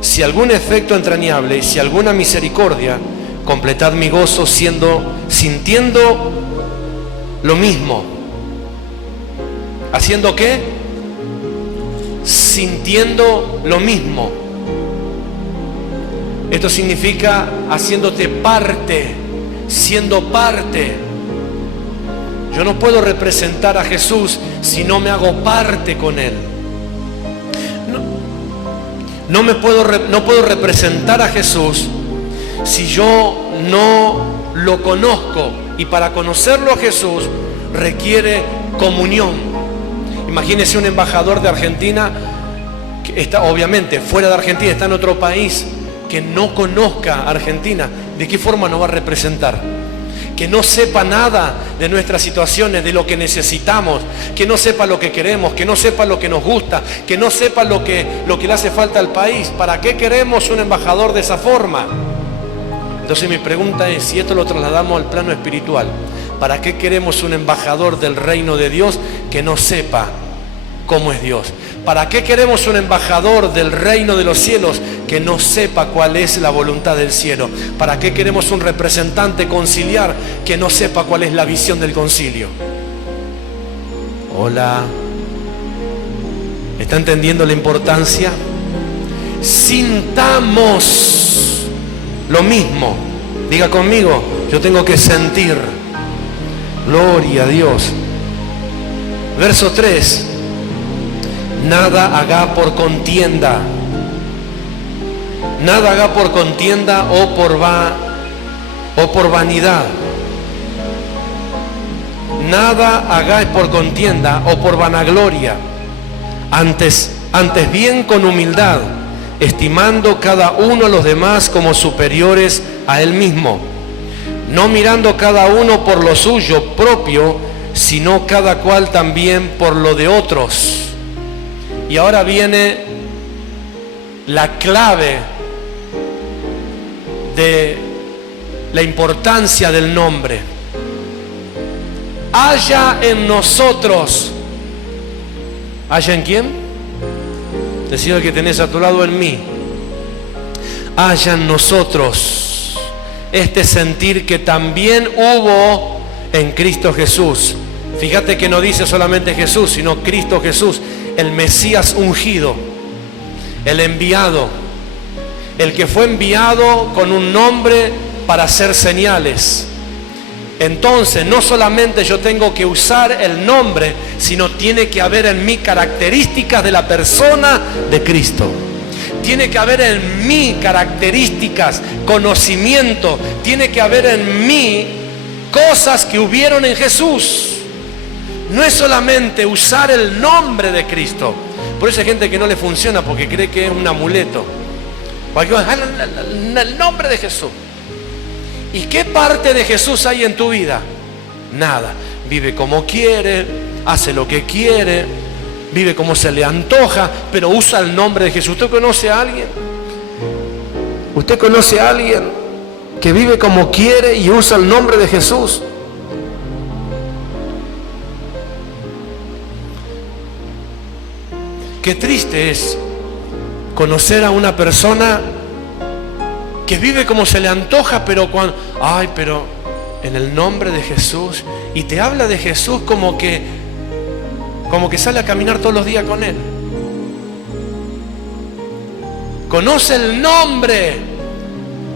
si algún efecto entrañable, si alguna misericordia, completad mi gozo sintiendo lo mismo. ¿Haciendo qué? Sintiendo lo mismo. Esto significa haciéndote parte, siendo parte. Yo no puedo representar a Jesús si no me hago parte con Él. No puedo representar a Jesús si yo no lo conozco. Y para conocerlo a Jesús requiere comunión. Imagínese un embajador de Argentina que está, obviamente, fuera de Argentina, está en otro país, que no conozca a Argentina. ¿De qué forma nos va a representar? Que no sepa nada de nuestras situaciones, de lo que necesitamos, que no sepa lo que queremos, que no sepa lo que nos gusta, que no sepa lo que le hace falta al país. ¿Para qué queremos un embajador de esa forma? Entonces mi pregunta es, si esto lo trasladamos al plano espiritual, ¿para qué queremos un embajador del reino de Dios que no sepa cómo es Dios? ¿Para qué queremos un embajador del reino de los cielos que no sepa cuál es la voluntad del cielo? ¿Para qué queremos un representante conciliar que no sepa cuál es la visión del concilio? Hola. ¿Está entendiendo la importancia? Sintamos lo mismo. Diga conmigo, yo tengo que sentir. Gloria a Dios. Verso 3. Nada haga por contienda. Nada haga por contienda o por vanidad. Nada hagáis por contienda o por vanagloria. Antes bien con humildad, estimando cada uno a los demás como superiores a él mismo, no mirando cada uno por lo suyo propio, sino cada cual también por lo de otros. Y ahora viene la clave de la importancia del nombre. Haya en nosotros. ¿Haya en quién? Decía el que tenés a tu lado, en mí. Haya en nosotros este sentir que también hubo en Cristo Jesús. Fíjate que no dice solamente Jesús, sino Cristo Jesús, el Mesías ungido, el enviado, el que fue enviado con un nombre para hacer señales. Entonces, no solamente yo tengo que usar el nombre, sino tiene que haber en mí características de la persona de Cristo. Tiene que haber en mí características, conocimiento, tiene que haber en mí cosas que hubieron en Jesús. No es solamente usar el nombre de Cristo. Por eso hay gente que no le funciona porque cree que es un amuleto. El nombre de Jesús. ¿Y qué parte de Jesús hay en tu vida? Nada. Vive como quiere, hace lo que quiere, vive como se le antoja, pero usa el nombre de Jesús. ¿Usted conoce a alguien? ¿Usted conoce a alguien que vive como quiere y usa el nombre de Jesús? Qué triste es conocer a una persona que vive como se le antoja, pero pero en el nombre de Jesús, y te habla de Jesús como que sale a caminar todos los días con él. Conoce el nombre,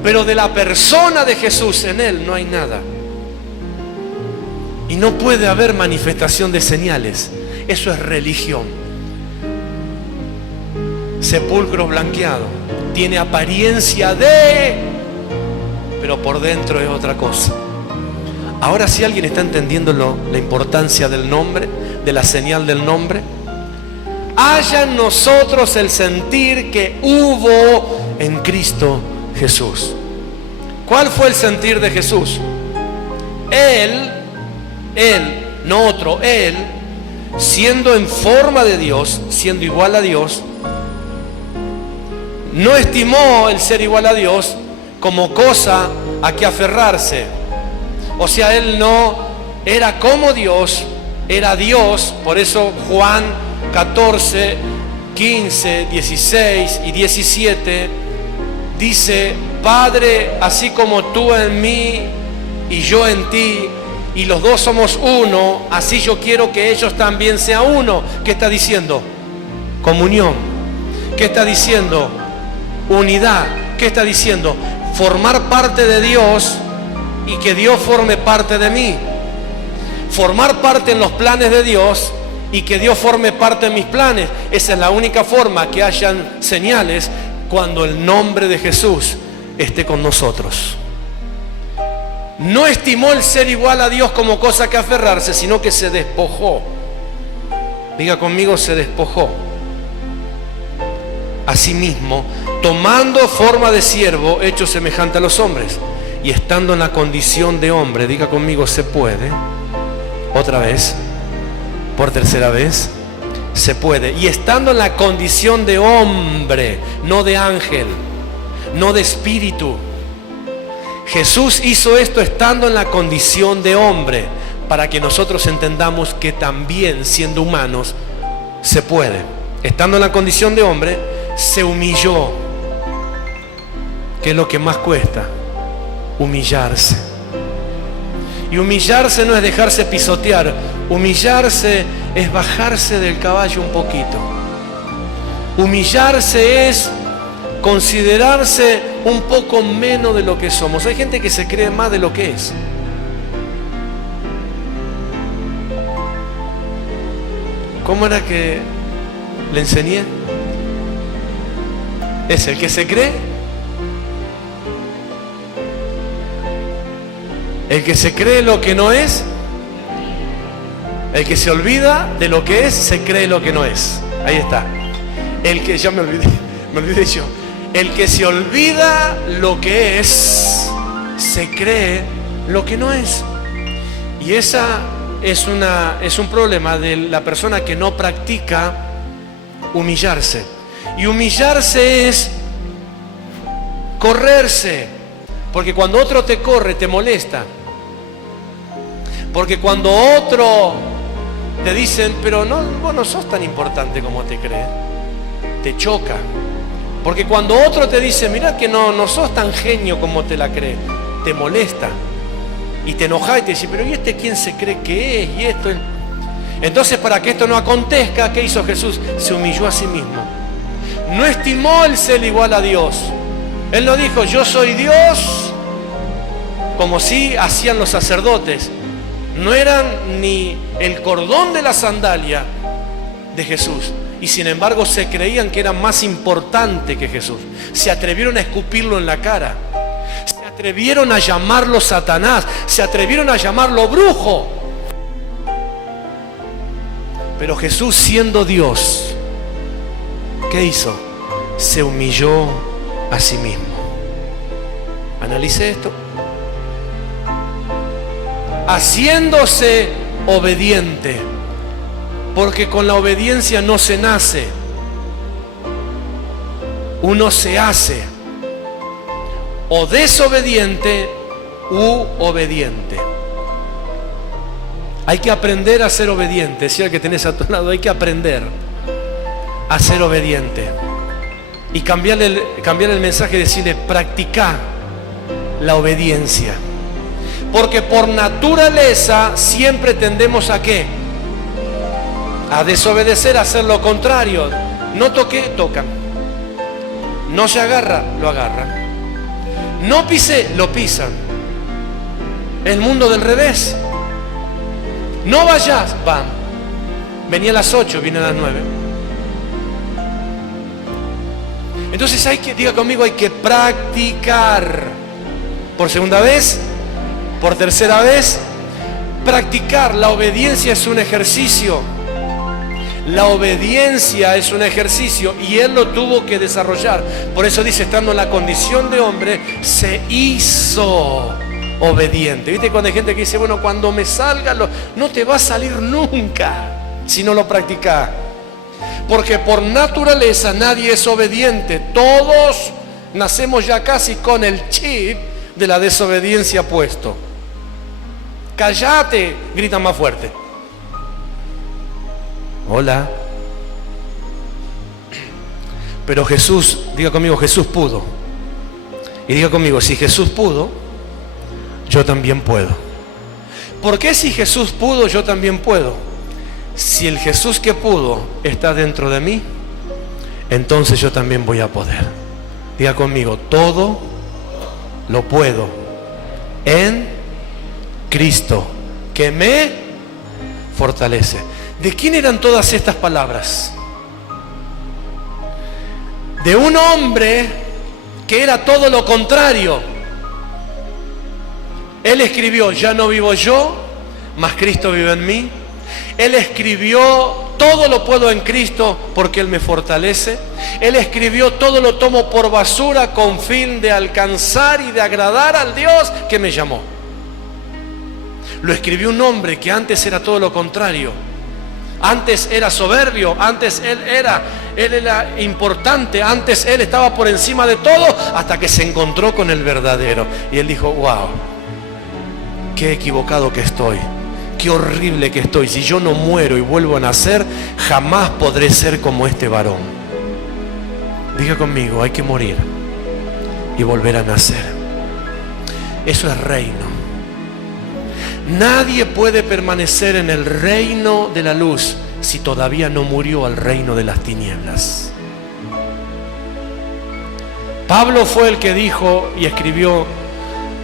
pero de la persona de Jesús en él no hay nada. Y no puede haber manifestación de señales. Eso es religión. Sepulcro blanqueado, tiene apariencia de, pero por dentro es otra cosa. Ahora, si alguien está entendiendo la importancia del nombre, de la señal del nombre, haya en nosotros el sentir que hubo en Cristo Jesús. ¿Cuál fue el sentir de Jesús? Él, no otro, Él siendo en forma de Dios, siendo igual a Dios, no estimó el ser igual a Dios como cosa a que aferrarse. O sea, Él no era como Dios, era Dios. Por eso Juan 14, 15, 16 y 17 dice: Padre, así como tú en mí y yo en ti, y los dos somos uno, así yo quiero que ellos también sean uno. ¿Qué está diciendo? Comunión. ¿Qué está diciendo? Unidad. ¿Qué está diciendo? Formar parte de Dios y que Dios forme parte de mí. Formar parte en los planes de Dios y que Dios forme parte de mis planes. Esa es la única forma que hayan señales cuando el nombre de Jesús esté con nosotros. No estimó el ser igual a Dios como cosa que aferrarse, sino que se despojó. Diga conmigo, se despojó a sí mismo, tomando forma de siervo, hecho semejante a los hombres, y estando en la condición de hombre. Diga conmigo, se puede. Otra vez, por tercera vez, se puede. Y estando en la condición de hombre, no de ángel, no de espíritu. Jesús hizo esto estando en la condición de hombre, para que nosotros entendamos que también, siendo humanos, se puede. Estando en la condición de hombre, se humilló. ¿Qué es lo que más cuesta? Humillarse. Y humillarse no es dejarse pisotear. Humillarse es bajarse del caballo un poquito. Humillarse es considerarse un poco menos de lo que somos. Hay gente que se cree más de lo que es. ¿Cómo era que le enseñé? Es el que se cree. El que se cree lo que no es. El que se olvida de lo que es, se cree lo que no es. Ahí está. El que, ya me olvidé yo. El que se olvida lo que es, se cree lo que no es. Y esa es un problema de la persona que no practica humillarse. Y humillarse es correrse. Porque cuando otro te corre, te molesta. Porque cuando otro te dicen, pero no, vos no sos tan importante como te crees, te choca. Porque cuando otro te dice, mirá que no sos tan genio como te la crees, te molesta. Y te enoja y te dice, pero ¿y este quién se cree que es? Y esto. Entonces, para que esto no acontezca, ¿qué hizo Jesús? Se humilló a sí mismo. No estimó el ser igual a Dios. Él no dijo, yo soy Dios, como si hacían los sacerdotes. No eran ni el cordón de la sandalia de Jesús. Y sin embargo se creían que eran más importantes que Jesús. Se atrevieron a escupirlo en la cara. Se atrevieron a llamarlo Satanás. Se atrevieron a llamarlo brujo. Pero Jesús, siendo Dios, ¿qué hizo? Se humilló a sí mismo. Analice esto. Haciéndose obediente. Porque con la obediencia no se nace, uno se hace, o desobediente u obediente. Hay que aprender a ser obediente. Decía el que tenés a tu lado, hay que aprender a ser obediente. Y cambiar el mensaje y decirle, practica la obediencia. Porque por naturaleza siempre tendemos a ¿qué? A desobedecer, a hacer lo contrario. No toque, tocan. No se agarra, lo agarran. No pise, lo pisan. El mundo del revés. No vayas, van. Venía a las 8, viene a las 9. Entonces diga conmigo, hay que practicar. Por segunda vez, por tercera vez, practicar. La obediencia es un ejercicio. La obediencia es un ejercicio y Él lo tuvo que desarrollar. Por eso dice, estando en la condición de hombre, se hizo obediente. ¿Viste cuando hay gente que dice, bueno, cuando me salga, no te va a salir nunca? si no lo practicás. Porque por naturaleza nadie es obediente. Todos nacemos ya casi con el chip de la desobediencia puesto. Cállate, grita más fuerte. Hola. Pero Jesús, diga conmigo, Jesús pudo. Y diga conmigo, si Jesús pudo, yo también puedo. ¿Por qué si Jesús pudo, yo también puedo? Si el Jesús que pudo está dentro de mí, entonces yo también voy a poder. Diga conmigo, todo lo puedo en Cristo, que me fortalece. ¿De quién eran todas estas palabras? De un hombre que era todo lo contrario. Él escribió, ya no vivo yo, mas Cristo vive en mí. Él escribió, todo lo puedo en Cristo porque Él me fortalece. Él escribió, todo lo tomo por basura con fin de alcanzar y de agradar al Dios que me llamó. Lo escribió un hombre que antes era todo lo contrario. Antes era soberbio, antes él era importante, antes él estaba por encima de todo, hasta que se encontró con el verdadero. Y él dijo, wow, qué equivocado que estoy, qué horrible que estoy. Si yo no muero y vuelvo a nacer, jamás podré ser como este varón. Diga conmigo, hay que morir y volver a nacer. Eso es reino. Nadie puede permanecer en el reino de la luz si todavía no murió al reino de las tinieblas. Pablo fue el que dijo y escribió,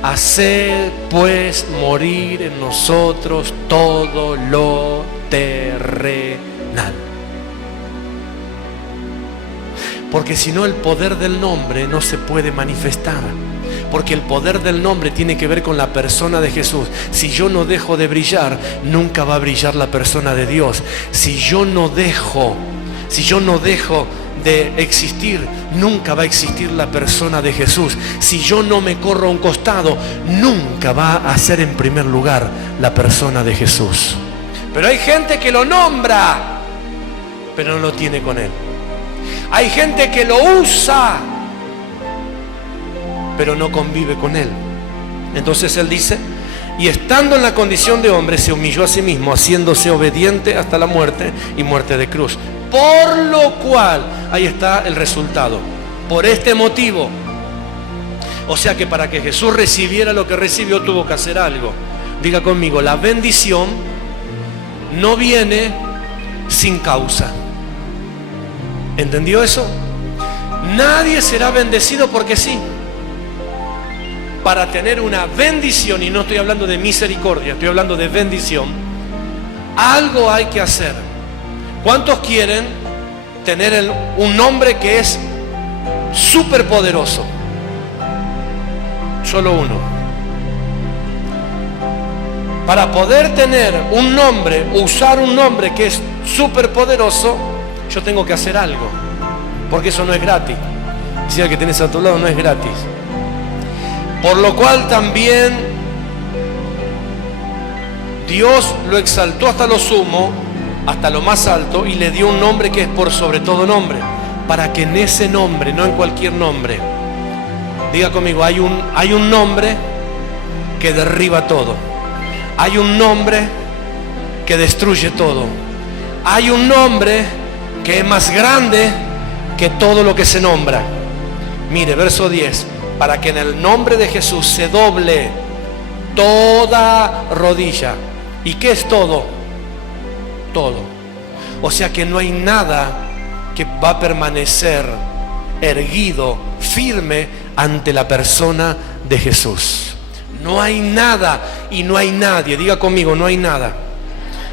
haced pues morir en nosotros todo lo terrenal. Porque si no, el poder del nombre no se puede manifestar. Porque el poder del nombre tiene que ver con la persona de Jesús. Si yo no dejo de brillar, nunca va a brillar la persona de Dios. Si yo no dejo de existir, nunca va a existir la persona de Jesús. Si yo no me corro a un costado, nunca va a ser en primer lugar la persona de Jesús. Pero hay gente que lo nombra, pero no lo tiene con Él. Hay gente que lo usa, pero no convive con Él. Entonces Él dice, y estando en la condición de hombre, se humilló a sí mismo, haciéndose obediente hasta la muerte y muerte de cruz. Por lo cual, ahí está el resultado. Por este motivo. O sea que para que Jesús recibiera lo que recibió, tuvo que hacer algo. Diga conmigo, la bendición no viene sin causa. ¿Entendió eso? Nadie será bendecido porque sí. Para tener una bendición, y no estoy hablando de misericordia, estoy hablando de bendición, algo hay que hacer. ¿Cuántos quieren tener un nombre que es súper poderoso? Solo uno. Para poder tener un nombre, usar un nombre que es súper poderoso, yo tengo que hacer algo, porque eso no es gratis. Si el que tenés a tu lado, no es gratis. Por lo cual también Dios lo exaltó hasta lo sumo, hasta lo más alto, y le dio un nombre que es por sobre todo nombre, para que en ese nombre, no en cualquier nombre, diga conmigo, hay un nombre que derriba todo, hay un nombre que destruye todo, hay un nombre que es más grande que todo lo que se nombra. Mire, verso 10, para que en el nombre de Jesús se doble toda rodilla. ¿Y qué es todo? Todo. O sea que no hay nada que va a permanecer erguido, firme ante la persona de Jesús. No hay nada y no hay nadie. Diga conmigo, no hay nada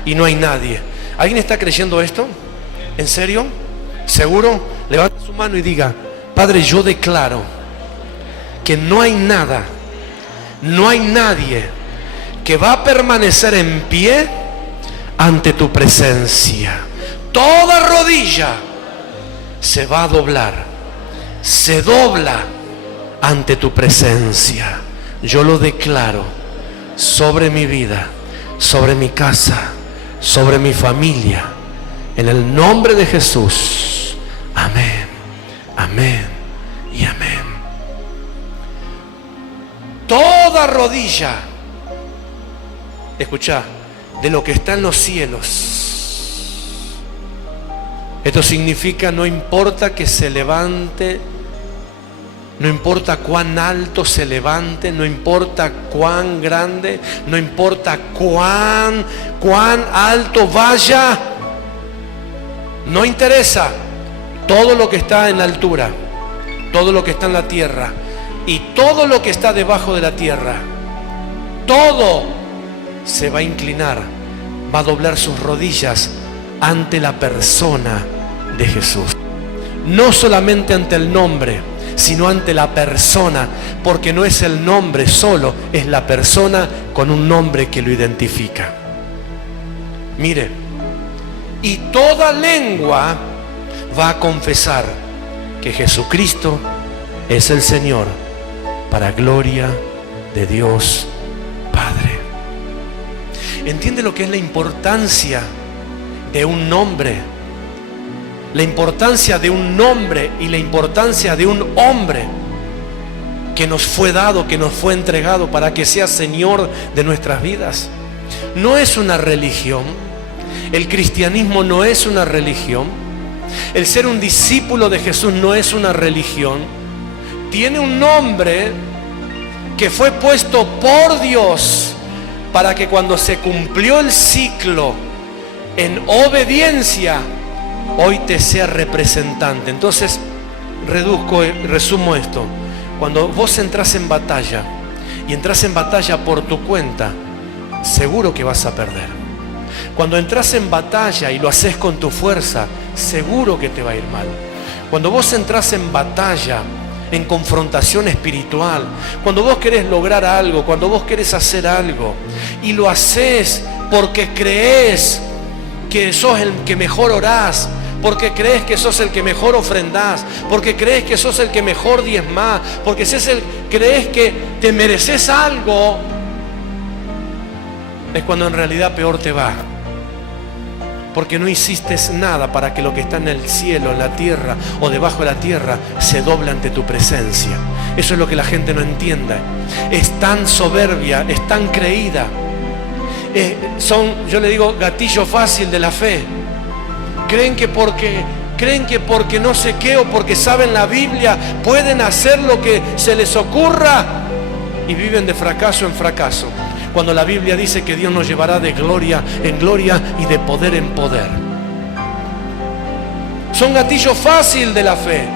y no hay nadie. ¿Alguien está creyendo esto? ¿En serio? ¿Seguro? Levanta su mano y diga, Padre, yo declaro que no hay nada, no hay nadie que va a permanecer en pie ante tu presencia. Toda rodilla se va a doblar, se dobla ante tu presencia. Yo lo declaro sobre mi vida, sobre mi casa, sobre mi familia, En el nombre de Jesús. Amén, amén y amén. Toda rodilla, escuchá, de lo que está en los cielos. Esto significa no importa que se levante, no importa cuán alto se levante, no importa cuán grande, no importa cuán alto vaya, no interesa. Todo lo que está en la altura, todo lo que está en la tierra y todo lo que está debajo de la tierra, todo se va a inclinar, va a doblar sus rodillas ante la persona de Jesús. No solamente ante el nombre, sino ante la persona, porque no es el nombre solo, es la persona con un nombre que lo identifica. Mire, y toda lengua va a confesar que Jesucristo es el Señor, para gloria de Dios Padre. ¿Entiende lo que es la importancia de un nombre? La importancia de un nombre y la importancia de un hombre que nos fue dado, que nos fue entregado para que sea Señor de nuestras vidas. No es una religión. El cristianismo no es una religión. El ser un discípulo de Jesús no es una religión. Tiene un nombre que fue puesto por Dios para que cuando se cumplió el ciclo en obediencia, hoy te sea representante. Entonces, resumo esto. Cuando vos entras en batalla, y entras en batalla por tu cuenta, seguro que vas a perder. Cuando entras en batalla y lo haces con tu fuerza, seguro que te va a ir mal. Cuando vos entras en batalla, en confrontación espiritual, cuando vos querés lograr algo, cuando vos querés hacer algo, y lo haces porque crees que sos el que mejor orás, porque crees que sos el que mejor ofrendás, porque crees que sos el que mejor diezmás, porque crees que te mereces algo, es cuando en realidad peor te va. Porque no hiciste nada para que lo que está en el cielo, en la tierra o debajo de la tierra se doble ante tu presencia. Eso es lo que la gente no entiende. Es tan soberbia, es tan creída. Yo le digo, gatillo fácil de la fe. Creen que porque no sé qué o porque saben la Biblia pueden hacer lo que se les ocurra y viven de fracaso en fracaso. Cuando la Biblia dice que Dios nos llevará de gloria en gloria y de poder en poder. Son gatillo fácil de la fe.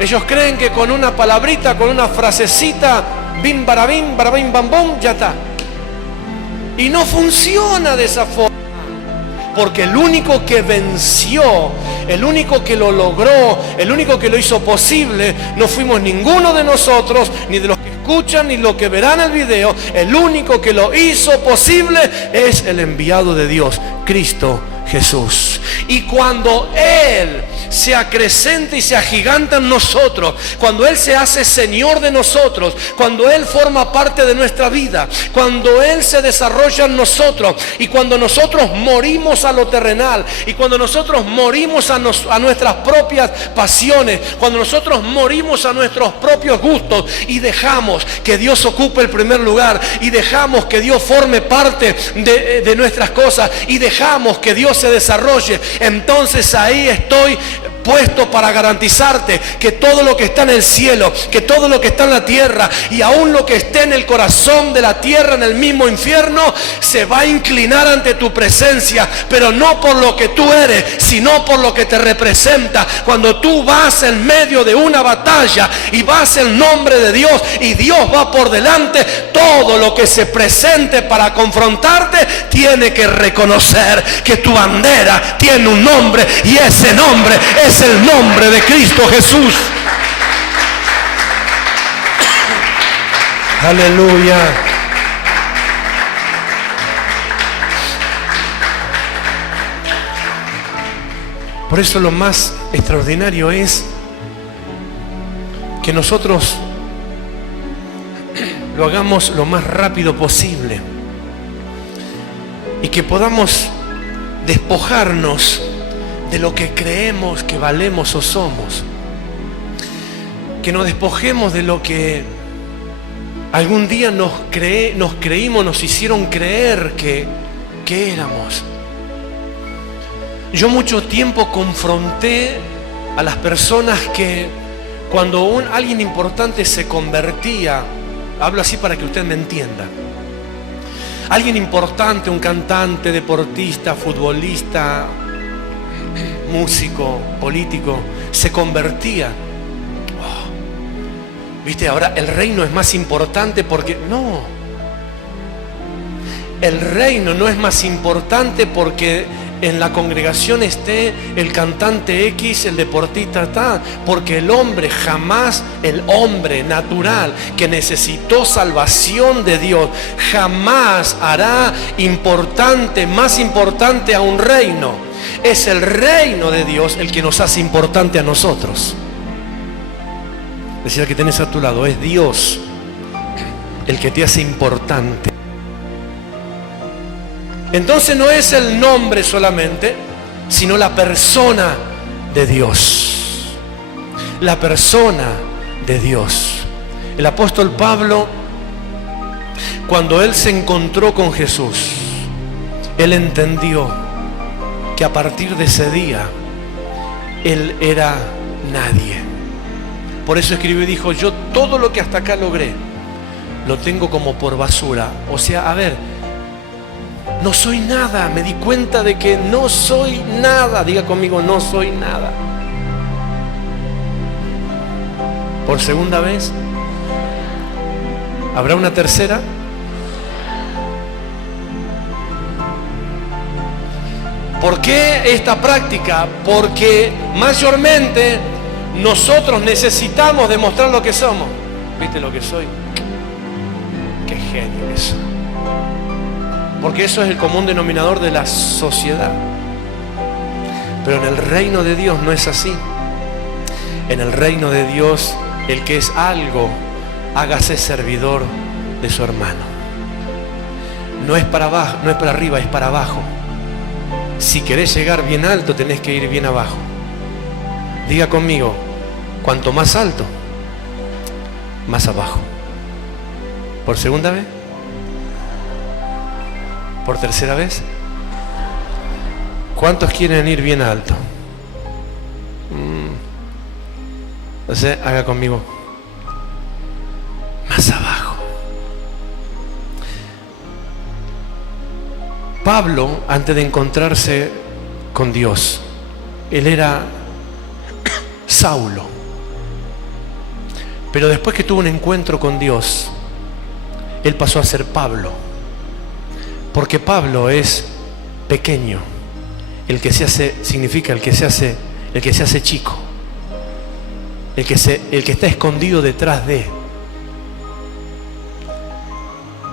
Ellos creen que con una palabrita, con una frasecita, bim, barabim, bam, bum, ya está. Y no funciona de esa forma. Porque el único que venció, el único que lo logró, el único que lo hizo posible, no fuimos ninguno de nosotros, ni de los que escuchan, ni los que verán el video. El único que lo hizo posible es el enviado de Dios, Cristo Jesús. Y cuando Él se acrecenta y se agiganta en nosotros, cuando Él se hace Señor de nosotros, cuando Él forma parte de nuestra vida, cuando Él se desarrolla en nosotros, y cuando nosotros morimos a lo terrenal, y cuando nosotros morimos a nuestras propias pasiones, cuando nosotros morimos a nuestros propios gustos y dejamos que Dios ocupe el primer lugar, y dejamos que Dios forme parte de nuestras cosas, y dejamos que Dios se desarrolle, entonces ahí estoy puesto para garantizarte que todo lo que está en el cielo, que todo lo que está en la tierra y aún lo que esté en el corazón de la tierra, en el mismo infierno, se va a inclinar ante tu presencia, pero no por lo que tú eres, sino por lo que te representa. Cuando tú vas en medio de una batalla y vas en nombre de Dios y Dios va por delante, todo lo que se presente para confrontarte tiene que reconocer que tu bandera tiene un nombre, y ese nombre es el nombre de Cristo Jesús. Aleluya. Por eso lo más extraordinario es que nosotros lo hagamos lo más rápido posible y que podamos despojarnos de lo que creemos que valemos o somos. Que nos despojemos de lo que algún día nos creímos, nos hicieron creer que éramos. Yo mucho tiempo confronté a las personas que cuando alguien importante se convertía, hablo así para que usted me entienda, alguien importante, un cantante, deportista, futbolista, músico, político, se convertía. ¿Viste? Ahora el reino es más importante porque... No. El reino no es más importante porque en la congregación esté el cantante X, el deportista está. Porque el hombre jamás, el hombre natural que necesitó salvación de Dios, jamás hará más importante a un reino. Es el reino de Dios el que nos hace importante a nosotros. Decía que tenés a tu lado, es Dios el que te hace importante. Entonces no es el nombre solamente, sino la persona de Dios. La persona de Dios. El apóstol Pablo, cuando él se encontró con Jesús, él entendió que a partir de ese día, él era nadie. Por eso escribió y dijo, yo todo lo que hasta acá logré, lo tengo como por basura. O sea, a ver, no soy nada. Me di cuenta de que no soy nada. Diga conmigo, no soy nada. Por segunda vez. ¿Habrá una tercera? ¿Por qué esta práctica? Porque mayormente nosotros necesitamos demostrar lo que somos. ¿Viste lo que soy? Qué genio que soy. Porque eso es el común denominador de la sociedad. Pero en el reino de Dios no es así. En el reino de Dios, el que es algo, hágase servidor de su hermano. No es para abajo, no es para arriba, es para abajo. Si querés llegar bien alto, tenés que ir bien abajo. Diga conmigo, cuanto más alto, más abajo. ¿Por segunda vez? ¿Por tercera vez? ¿Cuántos quieren ir bien alto? Entonces, haga conmigo. Más abajo. Pablo, antes de encontrarse con Dios, él era Saulo. Pero después que tuvo un encuentro con Dios, él pasó a ser Pablo. Porque Pablo es pequeño. El que se hace, significa el que se hace chico. El que está escondido detrás de.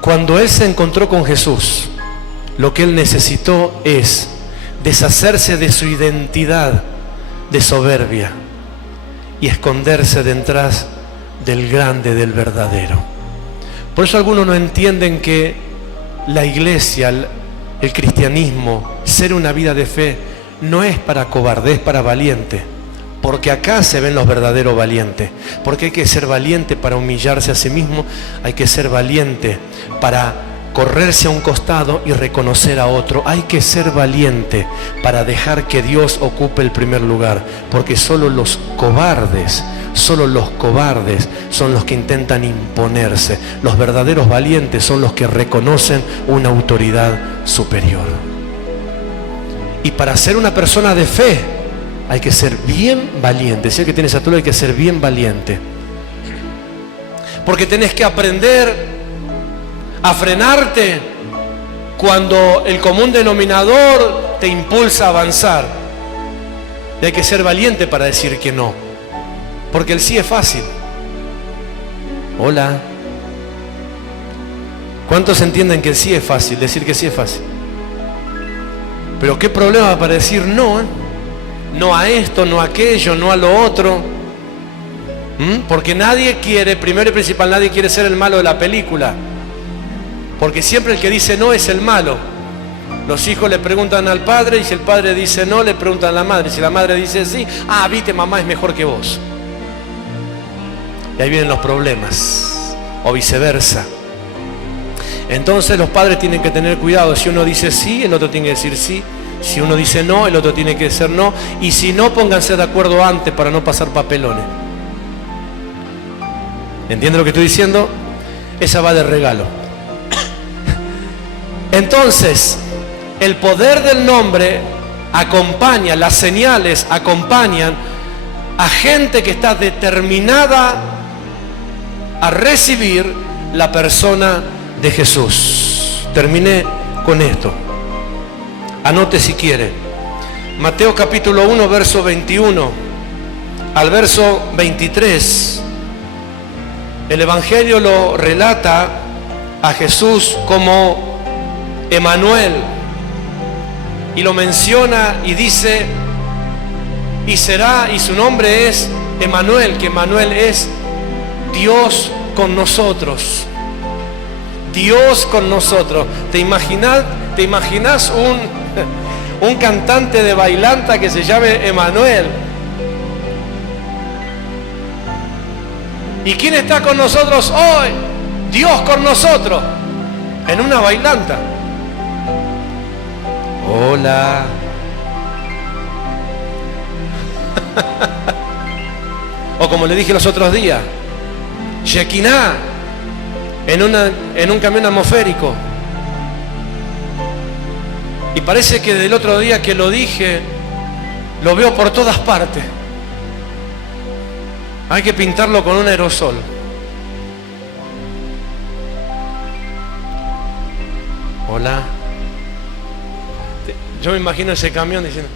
Cuando él se encontró con Jesús, lo que él necesitó es deshacerse de su identidad de soberbia y esconderse detrás del grande, del verdadero. Por eso algunos no entienden que la iglesia, el cristianismo, ser una vida de fe, no es para cobarde, es para valiente. Porque acá se ven los verdaderos valientes. Porque hay que ser valiente para humillarse a sí mismo, hay que ser valiente para correrse a un costado y reconocer a otro. Hay que ser valiente para dejar que Dios ocupe el primer lugar. Porque solo los cobardes son los que intentan imponerse. Los verdaderos valientes son los que reconocen una autoridad superior. Y para ser una persona de fe, hay que ser bien valiente. Si el que tienes a tu lado, hay que ser bien valiente. Porque tenés que aprender a frenarte cuando el común denominador te impulsa a avanzar. Y hay que ser valiente para decir que no. Porque el sí es fácil. Hola. ¿Cuántos entienden que el sí es fácil? Decir que sí es fácil. Pero qué problema para decir no, no a esto, no a aquello, no a lo otro. Porque nadie quiere, primero y principal, nadie quiere ser el malo de la película. Porque siempre el que dice no es el malo. Los hijos le preguntan al padre y si el padre dice no, le preguntan a la madre. Si la madre dice sí, viste, mamá es mejor que vos. Y ahí vienen los problemas, o viceversa. Entonces los padres tienen que tener cuidado. Si uno dice sí, el otro tiene que decir sí. Si uno dice no, el otro tiene que decir no. Y si no, pónganse de acuerdo antes para no pasar papelones. ¿Entienden lo que estoy diciendo? Esa va de regalo. Entonces, el poder del nombre acompaña, las señales acompañan a gente que está determinada a recibir la persona de Jesús. Terminé con esto. Anote si quiere. Mateo capítulo 1, verso 21 al verso 23. El Evangelio lo relata a Jesús como Emanuel. Y lo menciona y dice, y su nombre es Emanuel, que Emanuel es Dios con nosotros. Dios con nosotros. ¿Te imaginas un cantante de bailanta que se llame Emanuel? ¿Y quién está con nosotros hoy? Dios con nosotros, en una bailanta. Hola. O como le dije los otros días, Shekinah, en un camión atmosférico. Y parece que del otro día que lo dije, lo veo por todas partes. Hay que pintarlo con un aerosol. Hola. Yo me imagino ese camión diciendo,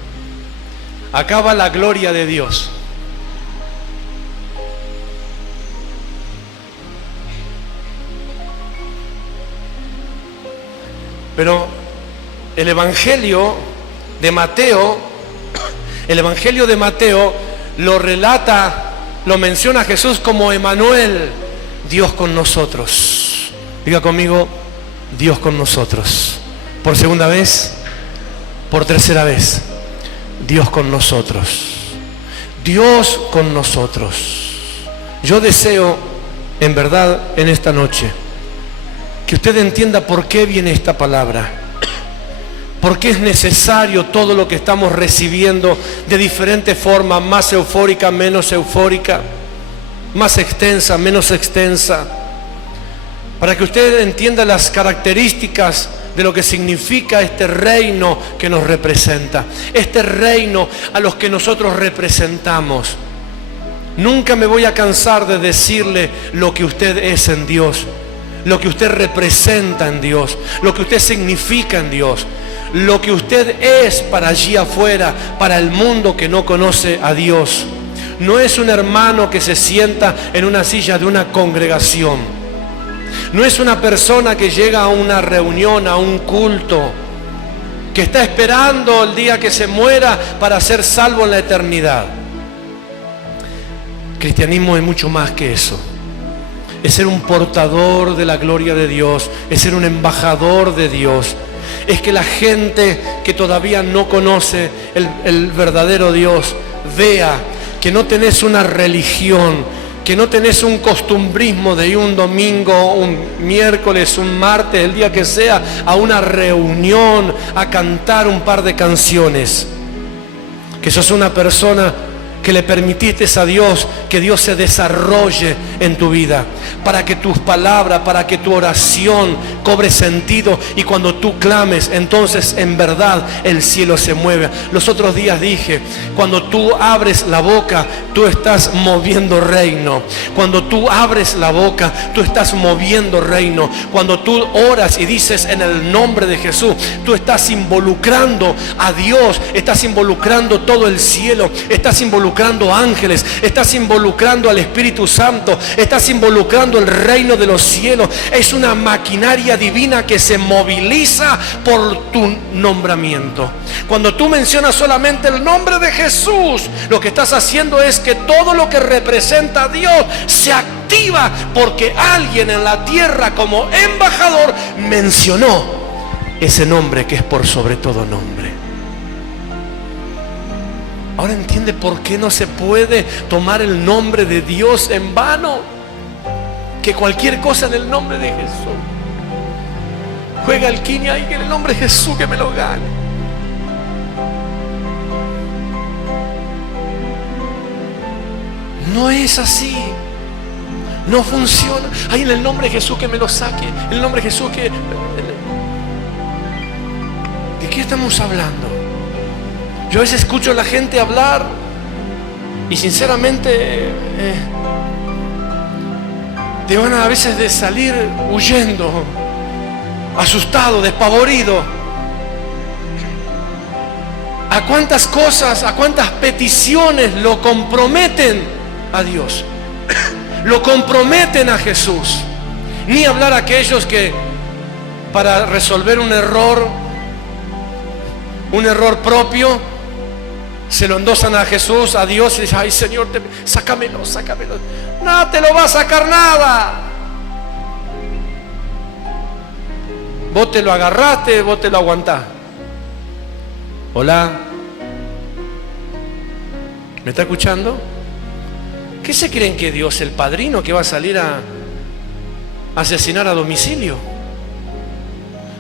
acá va la gloria de Dios. Pero el Evangelio de Mateo lo relata, lo menciona a Jesús como Emanuel, Dios con nosotros. Diga conmigo, Dios con nosotros. Por segunda vez, por tercera vez, Dios con nosotros. Dios con nosotros. Yo deseo, en verdad, en esta noche, que usted entienda por qué viene esta palabra. ¿Por qué es necesario todo lo que estamos recibiendo de diferentes formas, más eufórica, menos eufórica, más extensa, menos extensa? Para que usted entienda las características de lo que significa este reino que nos representa, este reino a los que nosotros representamos. Nunca me voy a cansar de decirle lo que usted es en Dios, lo que usted representa en Dios, lo que usted significa en Dios, lo que usted es para allí afuera, para el mundo que no conoce a Dios. No es un hermano que se sienta en una silla de una congregación. No es una persona que llega a una reunión, a un culto, que está esperando el día que se muera para ser salvo en la eternidad. Cristianismo es mucho más que eso. Es ser un portador de la gloria de Dios, es ser un embajador de Dios. Es que la gente que todavía no conoce el verdadero Dios vea que no tenés una religión, que no tenés un costumbrismo de ir un domingo, un miércoles, un martes, el día que sea, a una reunión, a cantar un par de canciones. Que sos una persona que le permitiste a Dios que Dios se desarrolle en tu vida, para que tus palabras, para que tu oración cobre sentido, y cuando tú clames, entonces en verdad el cielo se mueve. Los otros días dije, cuando tú abres la boca, tú estás moviendo reino. Cuando tú abres la boca, tú estás moviendo reino. Cuando tú oras y dices en el nombre de Jesús, tú estás involucrando a Dios, estás involucrando todo el cielo, estás involucrando ángeles, estás involucrando al Espíritu Santo, estás involucrando el reino de los cielos. Es una maquinaria divina que se moviliza por tu nombramiento. Cuando tú mencionas solamente el nombre de Jesús, lo que estás haciendo es que todo lo que representa a Dios se activa, porque alguien en la tierra como embajador mencionó ese nombre que es por sobre todo nombre. Ahora entiende por qué no se puede tomar el nombre de Dios en vano. Que cualquier cosa en el nombre de Jesús. Juega el quini ahí, que en el nombre de Jesús que me lo gane. No es así. No funciona. Ay, en el nombre de Jesús que me lo saque. En el nombre de Jesús que... ¿De qué estamos hablando? Yo a veces escucho a la gente hablar y sinceramente te van a veces de salir huyendo, asustado, despavorido. ¿A cuántas cosas, a cuántas peticiones lo comprometen a Dios? Lo comprometen a Jesús. Ni hablar a aquellos que para resolver un error propio, se lo endosan a Jesús, a Dios, y dicen: ay Señor, sácamelo. No te lo va a sacar nada. Vos te lo agarraste, vos te lo aguantás. Hola, ¿me está escuchando? ¿Qué se creen que Dios, el padrino que va a salir a asesinar a domicilio?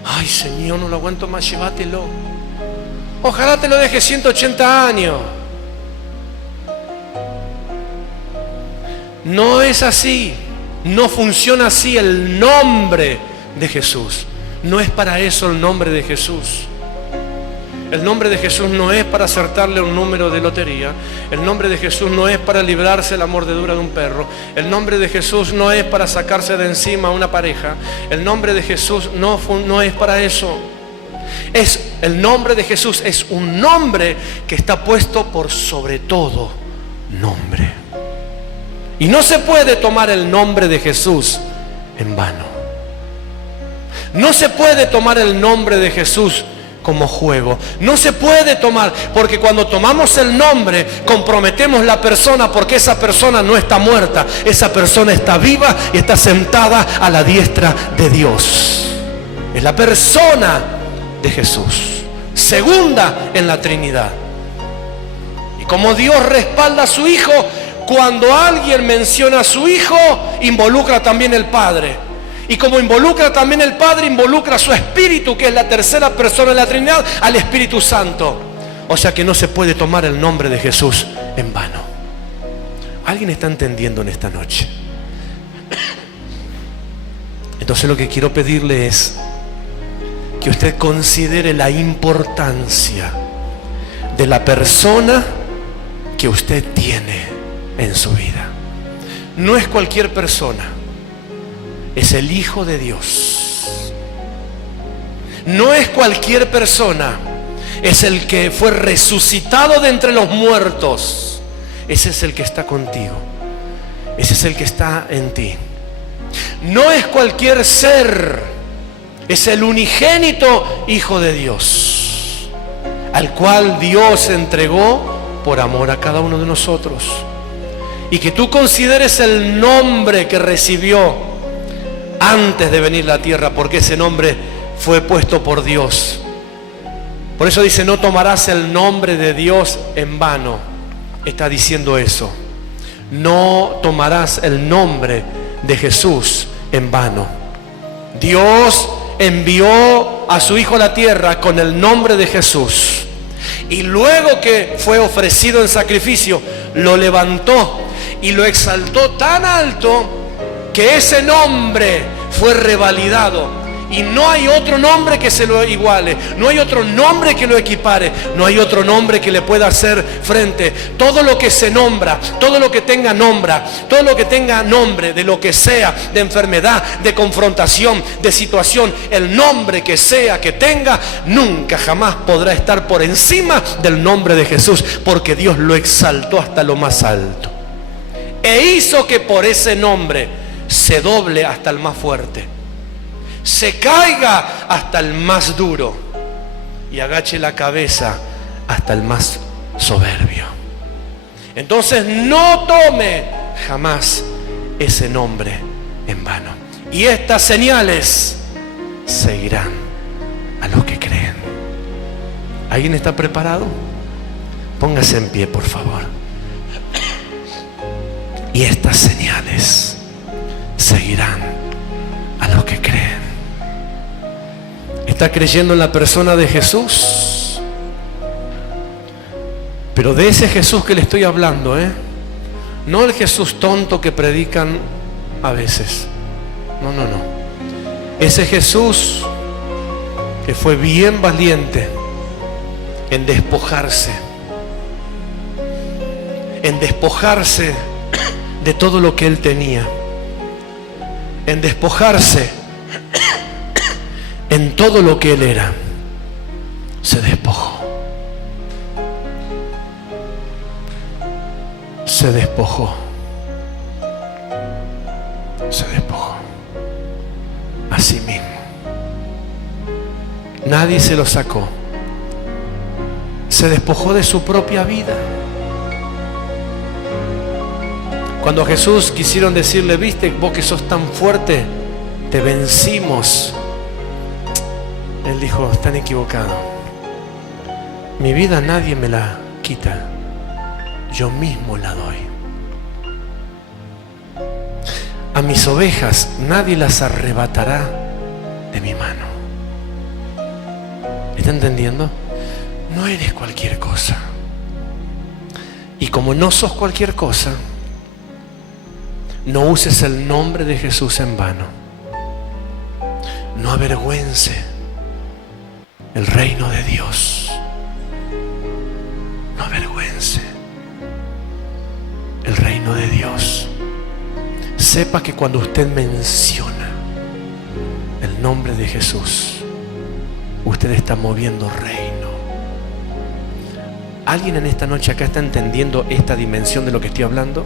Ay Señor, no lo aguanto más, llévatelo. Ojalá te lo deje 180 años. No es así. No funciona así el nombre de Jesús. No es para eso el nombre de Jesús. El nombre de Jesús no es para acertarle un número de lotería. El nombre de Jesús no es para librarse la mordedura de un perro. El nombre de Jesús no es para sacarse de encima a una pareja. El nombre de Jesús no es para eso. El nombre de Jesús es un nombre que está puesto por sobre todo nombre. Y no se puede tomar el nombre de Jesús en vano. No se puede tomar el nombre de Jesús como juego. No se puede tomar, porque cuando tomamos el nombre comprometemos la persona, porque esa persona no está muerta, esa persona está viva y está sentada a la diestra de Dios. Es la persona de Jesús, segunda en la Trinidad. Y como Dios respalda a su Hijo, cuando alguien menciona a su Hijo, involucra también el Padre. Y como involucra también el Padre, involucra a su Espíritu, que es la tercera persona de la Trinidad, al Espíritu Santo. O sea que no se puede tomar el nombre de Jesús en vano. ¿Alguien está entendiendo en esta noche? Entonces lo que quiero pedirle es que usted considere la importancia de la persona que usted tiene en su vida. No es cualquier persona. Es el Hijo de Dios. No es cualquier persona. Es el que fue resucitado de entre los muertos. Ese es el que está contigo. Ese es el que está en ti. No es cualquier ser. Es el unigénito Hijo de Dios, al cual Dios entregó por amor a cada uno de nosotros. Y que tú consideres el nombre que recibió antes de venir a la tierra, porque ese nombre fue puesto por Dios. Por eso dice: no tomarás el nombre de Dios en vano. Está diciendo eso. No tomarás el nombre de Jesús en vano. Dios envió a su Hijo a la tierra con el nombre de Jesús. Y luego que fue ofrecido en sacrificio, lo levantó y lo exaltó tan alto que ese nombre fue revalidado. Y no hay otro nombre que se lo iguale. No hay otro nombre que lo equipare. No hay otro nombre que le pueda hacer frente. Todo lo que se nombra, todo lo que tenga todo lo que tenga nombre de lo que sea, de enfermedad, de confrontación, de situación, el nombre que sea que tenga, nunca jamás podrá estar por encima del nombre de Jesús, porque Dios lo exaltó hasta lo más alto. E hizo que por ese nombre se doble hasta el más fuerte, se caiga hasta el más duro y agache la cabeza hasta el más soberbio. Entonces no tome jamás ese nombre en vano. Y estas señales seguirán a los que creen. ¿Alguien está preparado? Póngase en pie, por favor. Y estas señales seguirán a los que creen. ¿Está creyendo en la persona de Jesús? Pero de ese Jesús que le estoy hablando, no el Jesús tonto que predican a veces. No. Ese Jesús que fue bien valiente en despojarse de todo lo que él tenía, en despojarse en todo lo que él era. Se despojó. Se despojó a sí mismo. Nadie se lo sacó. Se despojó de su propia vida. Cuando a Jesús quisieron decirle, viste, vos que sos tan fuerte, te vencimos, él dijo, están equivocados. Mi vida nadie me la quita, yo mismo la doy. A mis ovejas nadie las arrebatará de mi mano. ¿Está entendiendo? No eres cualquier cosa. Y como no sos cualquier cosa, no uses el nombre de Jesús en vano. No avergüence el reino de Dios. No avergüence el reino de Dios. Sepa que cuando usted menciona el nombre de Jesús, usted está moviendo reino. ¿Alguien en esta noche acá está entendiendo esta dimensión de lo que estoy hablando?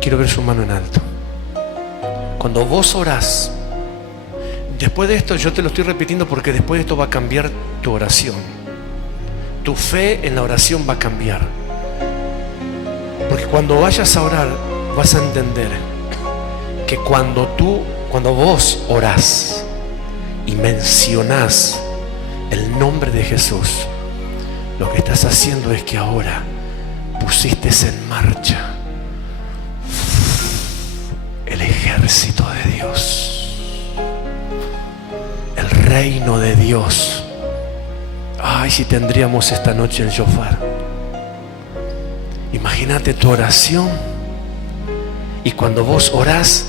Quiero ver su mano en alto. Cuando vos orás, después de esto yo te lo estoy repitiendo porque después de esto va a cambiar tu oración. Tu fe en la oración va a cambiar. Porque cuando vayas a orar vas a entender que cuando vos orás y mencionás el nombre de Jesús, lo que estás haciendo es que ahora pusiste en marcha el ejército de Dios, el reino de Dios. Ay, si tendríamos esta noche el shofar. Imagínate tu oración y cuando vos orás,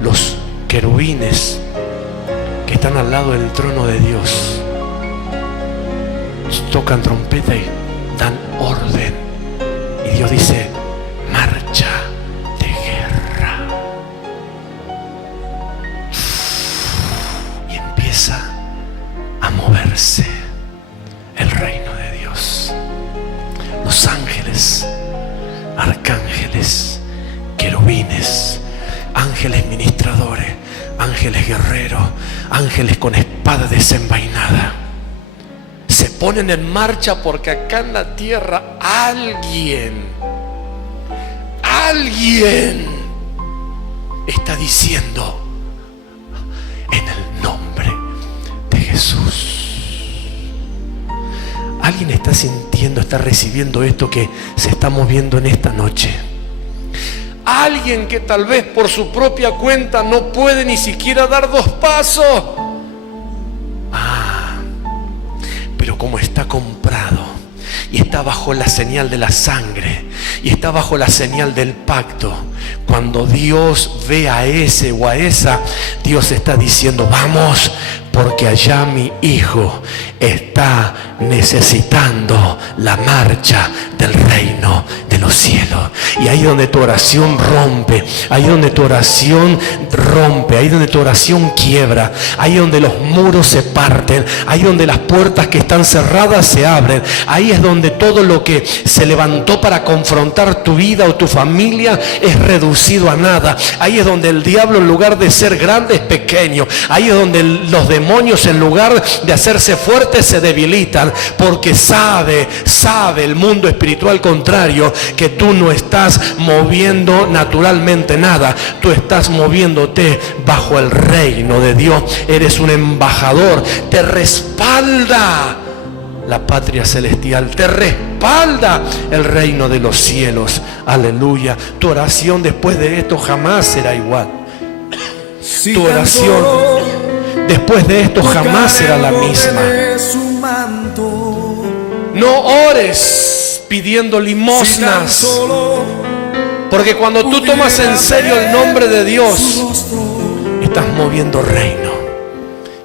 los querubines que están al lado del trono de Dios tocan trompeta y dan orden, y Dios dice, marcha de guerra, y empieza a moverse el reino de Dios. Los ángeles, arcángeles, querubines, ángeles ministradores, ángeles guerreros, ángeles con espada desenvainada, se ponen en marcha porque acá en la tierra alguien está diciendo en el nombre de Jesús. Alguien está sintiendo, está recibiendo esto que se está moviendo en esta noche. Alguien que tal vez por su propia cuenta no puede ni siquiera dar 2 pasos. Pero como está comprado y está bajo la señal de la sangre y está bajo la señal del pacto, cuando Dios ve a ese o a esa, Dios está diciendo, vamos, porque allá mi hijo está necesitando la marcha del reino de los cielos. Y ahí donde tu oración rompe, ahí donde tu oración rompe, ahí donde tu oración quiebra, ahí donde los muros se parten, ahí donde las puertas que están cerradas se abren, ahí es donde todo lo que se levantó para confrontar tu vida o tu familia es reducido a nada. Ahí es donde el diablo, en lugar de ser grande, es pequeño. Ahí es donde los demonios, en lugar de hacerse fuertes, se debilitan, porque sabe el mundo espiritual contrario que tú no estás estás moviendo naturalmente nada. Tú estás moviéndote bajo el reino de Dios. Eres un embajador. Te respalda la patria celestial, te respalda el reino de los cielos. Aleluya. Tu oración después de esto jamás será igual. Tu oración después de esto jamás será la misma. No ores pidiendo limosnas, porque cuando tú tomas en serio el nombre de Dios, estás moviendo reino.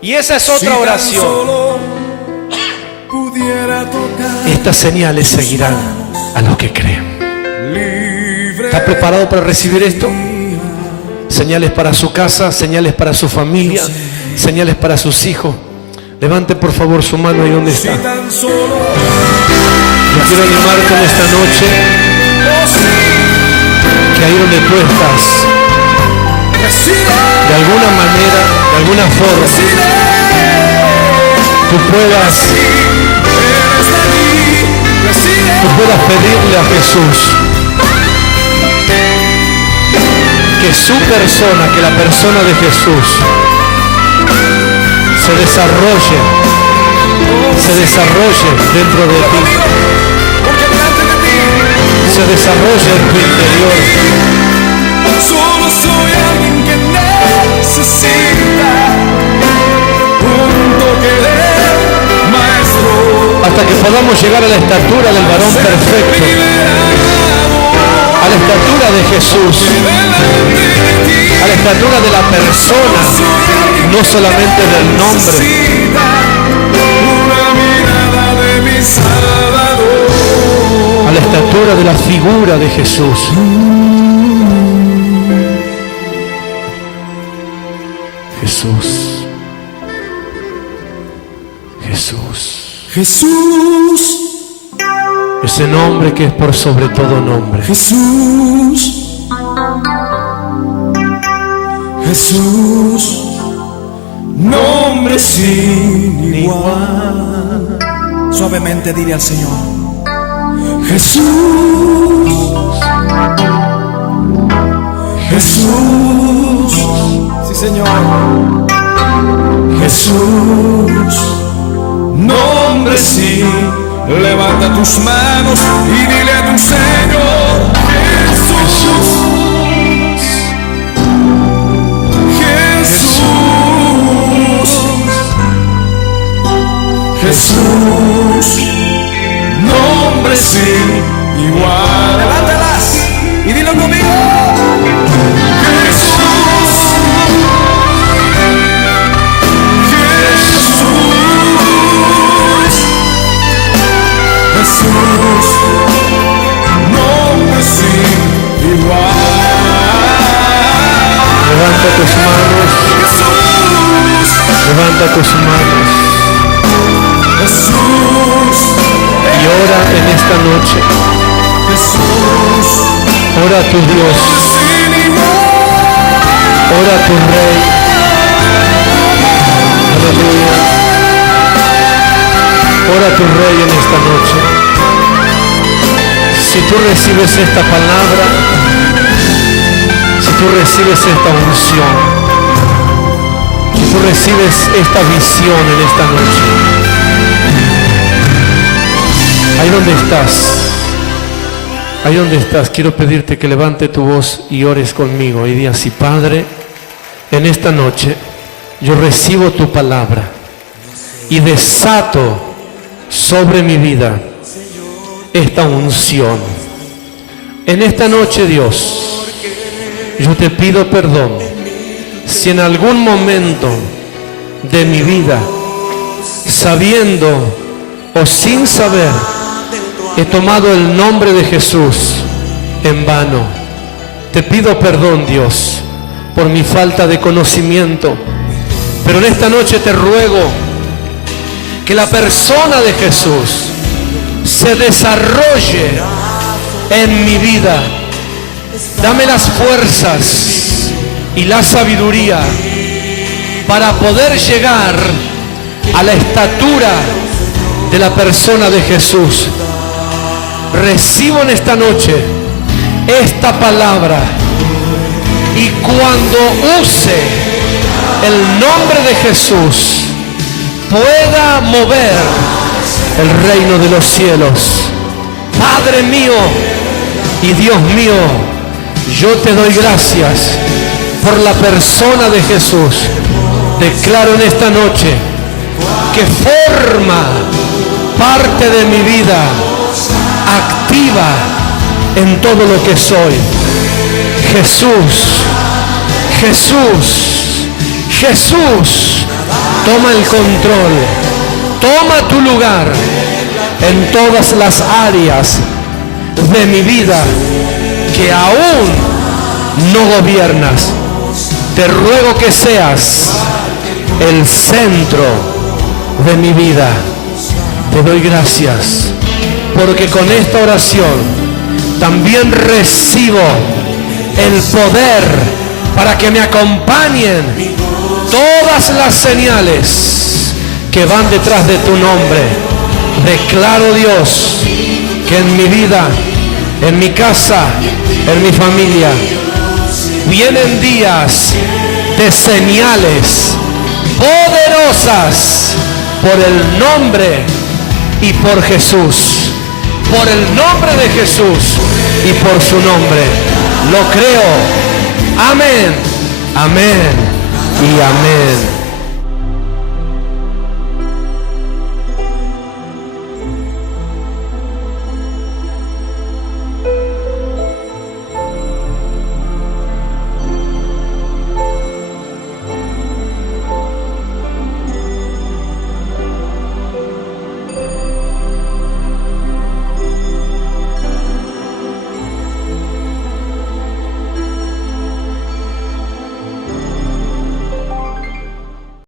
Y esa es otra oración. Estas señales seguirán a los que creen. ¿Está preparado para recibir esto? Señales para su casa, señales para su familia, señales para sus hijos. Levante por favor su mano ahí donde está. Yo quiero animarte en esta noche, que ahí donde tú estás, de alguna manera, de alguna forma, tú puedas pedirle a Jesús que su persona, que la persona de Jesús se desarrolle dentro de ti, se desarrolle en tu interior. Solo soy alguien que necesita un toque de maestro, hasta que podamos llegar a la estatura del varón perfecto, a la estatura de Jesús, a la estatura de la persona, no solamente del nombre. A la estatura de la figura de Jesús. Jesús. Jesús. Jesús. Ese nombre que es por sobre todo nombre. Jesús. Jesús. Nombre sin igual. Suavemente dile al Señor: Jesús. Jesús. Sí, Señor. Jesús. Nombre sí. Levanta tus manos y dile a tu Señor: Jesús. Jesús, nombre sin igual. Levántalas y dilo conmigo: Jesús. Jesús. Jesús, nombre sin igual. Levanta tus manos. Jesús. Levanta tus manos. Jesús. Y ora en esta noche. Jesús. Ora a tu Dios. Ora a tu Rey. Aleluya. Ora a tu Rey en esta noche. Si tú recibes esta palabra, si tú recibes esta unción, si tú recibes esta visión en esta noche, ahí donde estás, quiero pedirte que levante tu voz y ores conmigo y di así: Padre, en esta noche yo recibo tu palabra y desato sobre mi vida esta unción. En esta noche, Dios, yo te pido perdón si en algún momento de mi vida, sabiendo o sin saber, he tomado el nombre de Jesús en vano. Te pido perdón, Dios, por mi falta de conocimiento. Pero en esta noche te ruego que la persona de Jesús se desarrolle en mi vida. Dame las fuerzas y la sabiduría para poder llegar a la estatura de la persona de Jesús. Recibo en esta noche esta palabra y cuando use el nombre de Jesús pueda mover el reino de los cielos. Padre mío y Dios mío, yo te doy gracias por la persona de Jesús. Declaro en esta noche que forma parte de mi vida activa en todo lo que soy. Jesús, Jesús, Jesús, toma el control, toma tu lugar en todas las áreas de mi vida que aún no gobiernas. Te ruego que seas el centro de mi vida. Te doy gracias porque con esta oración también recibo el poder para que me acompañen todas las señales que van detrás de tu nombre. Declaro, Dios, que en mi vida, en mi casa, en mi familia, vienen días de señales poderosas por el nombre y por Jesús. Por el nombre de Jesús y por su nombre. Lo creo. Amén. Amén y amén.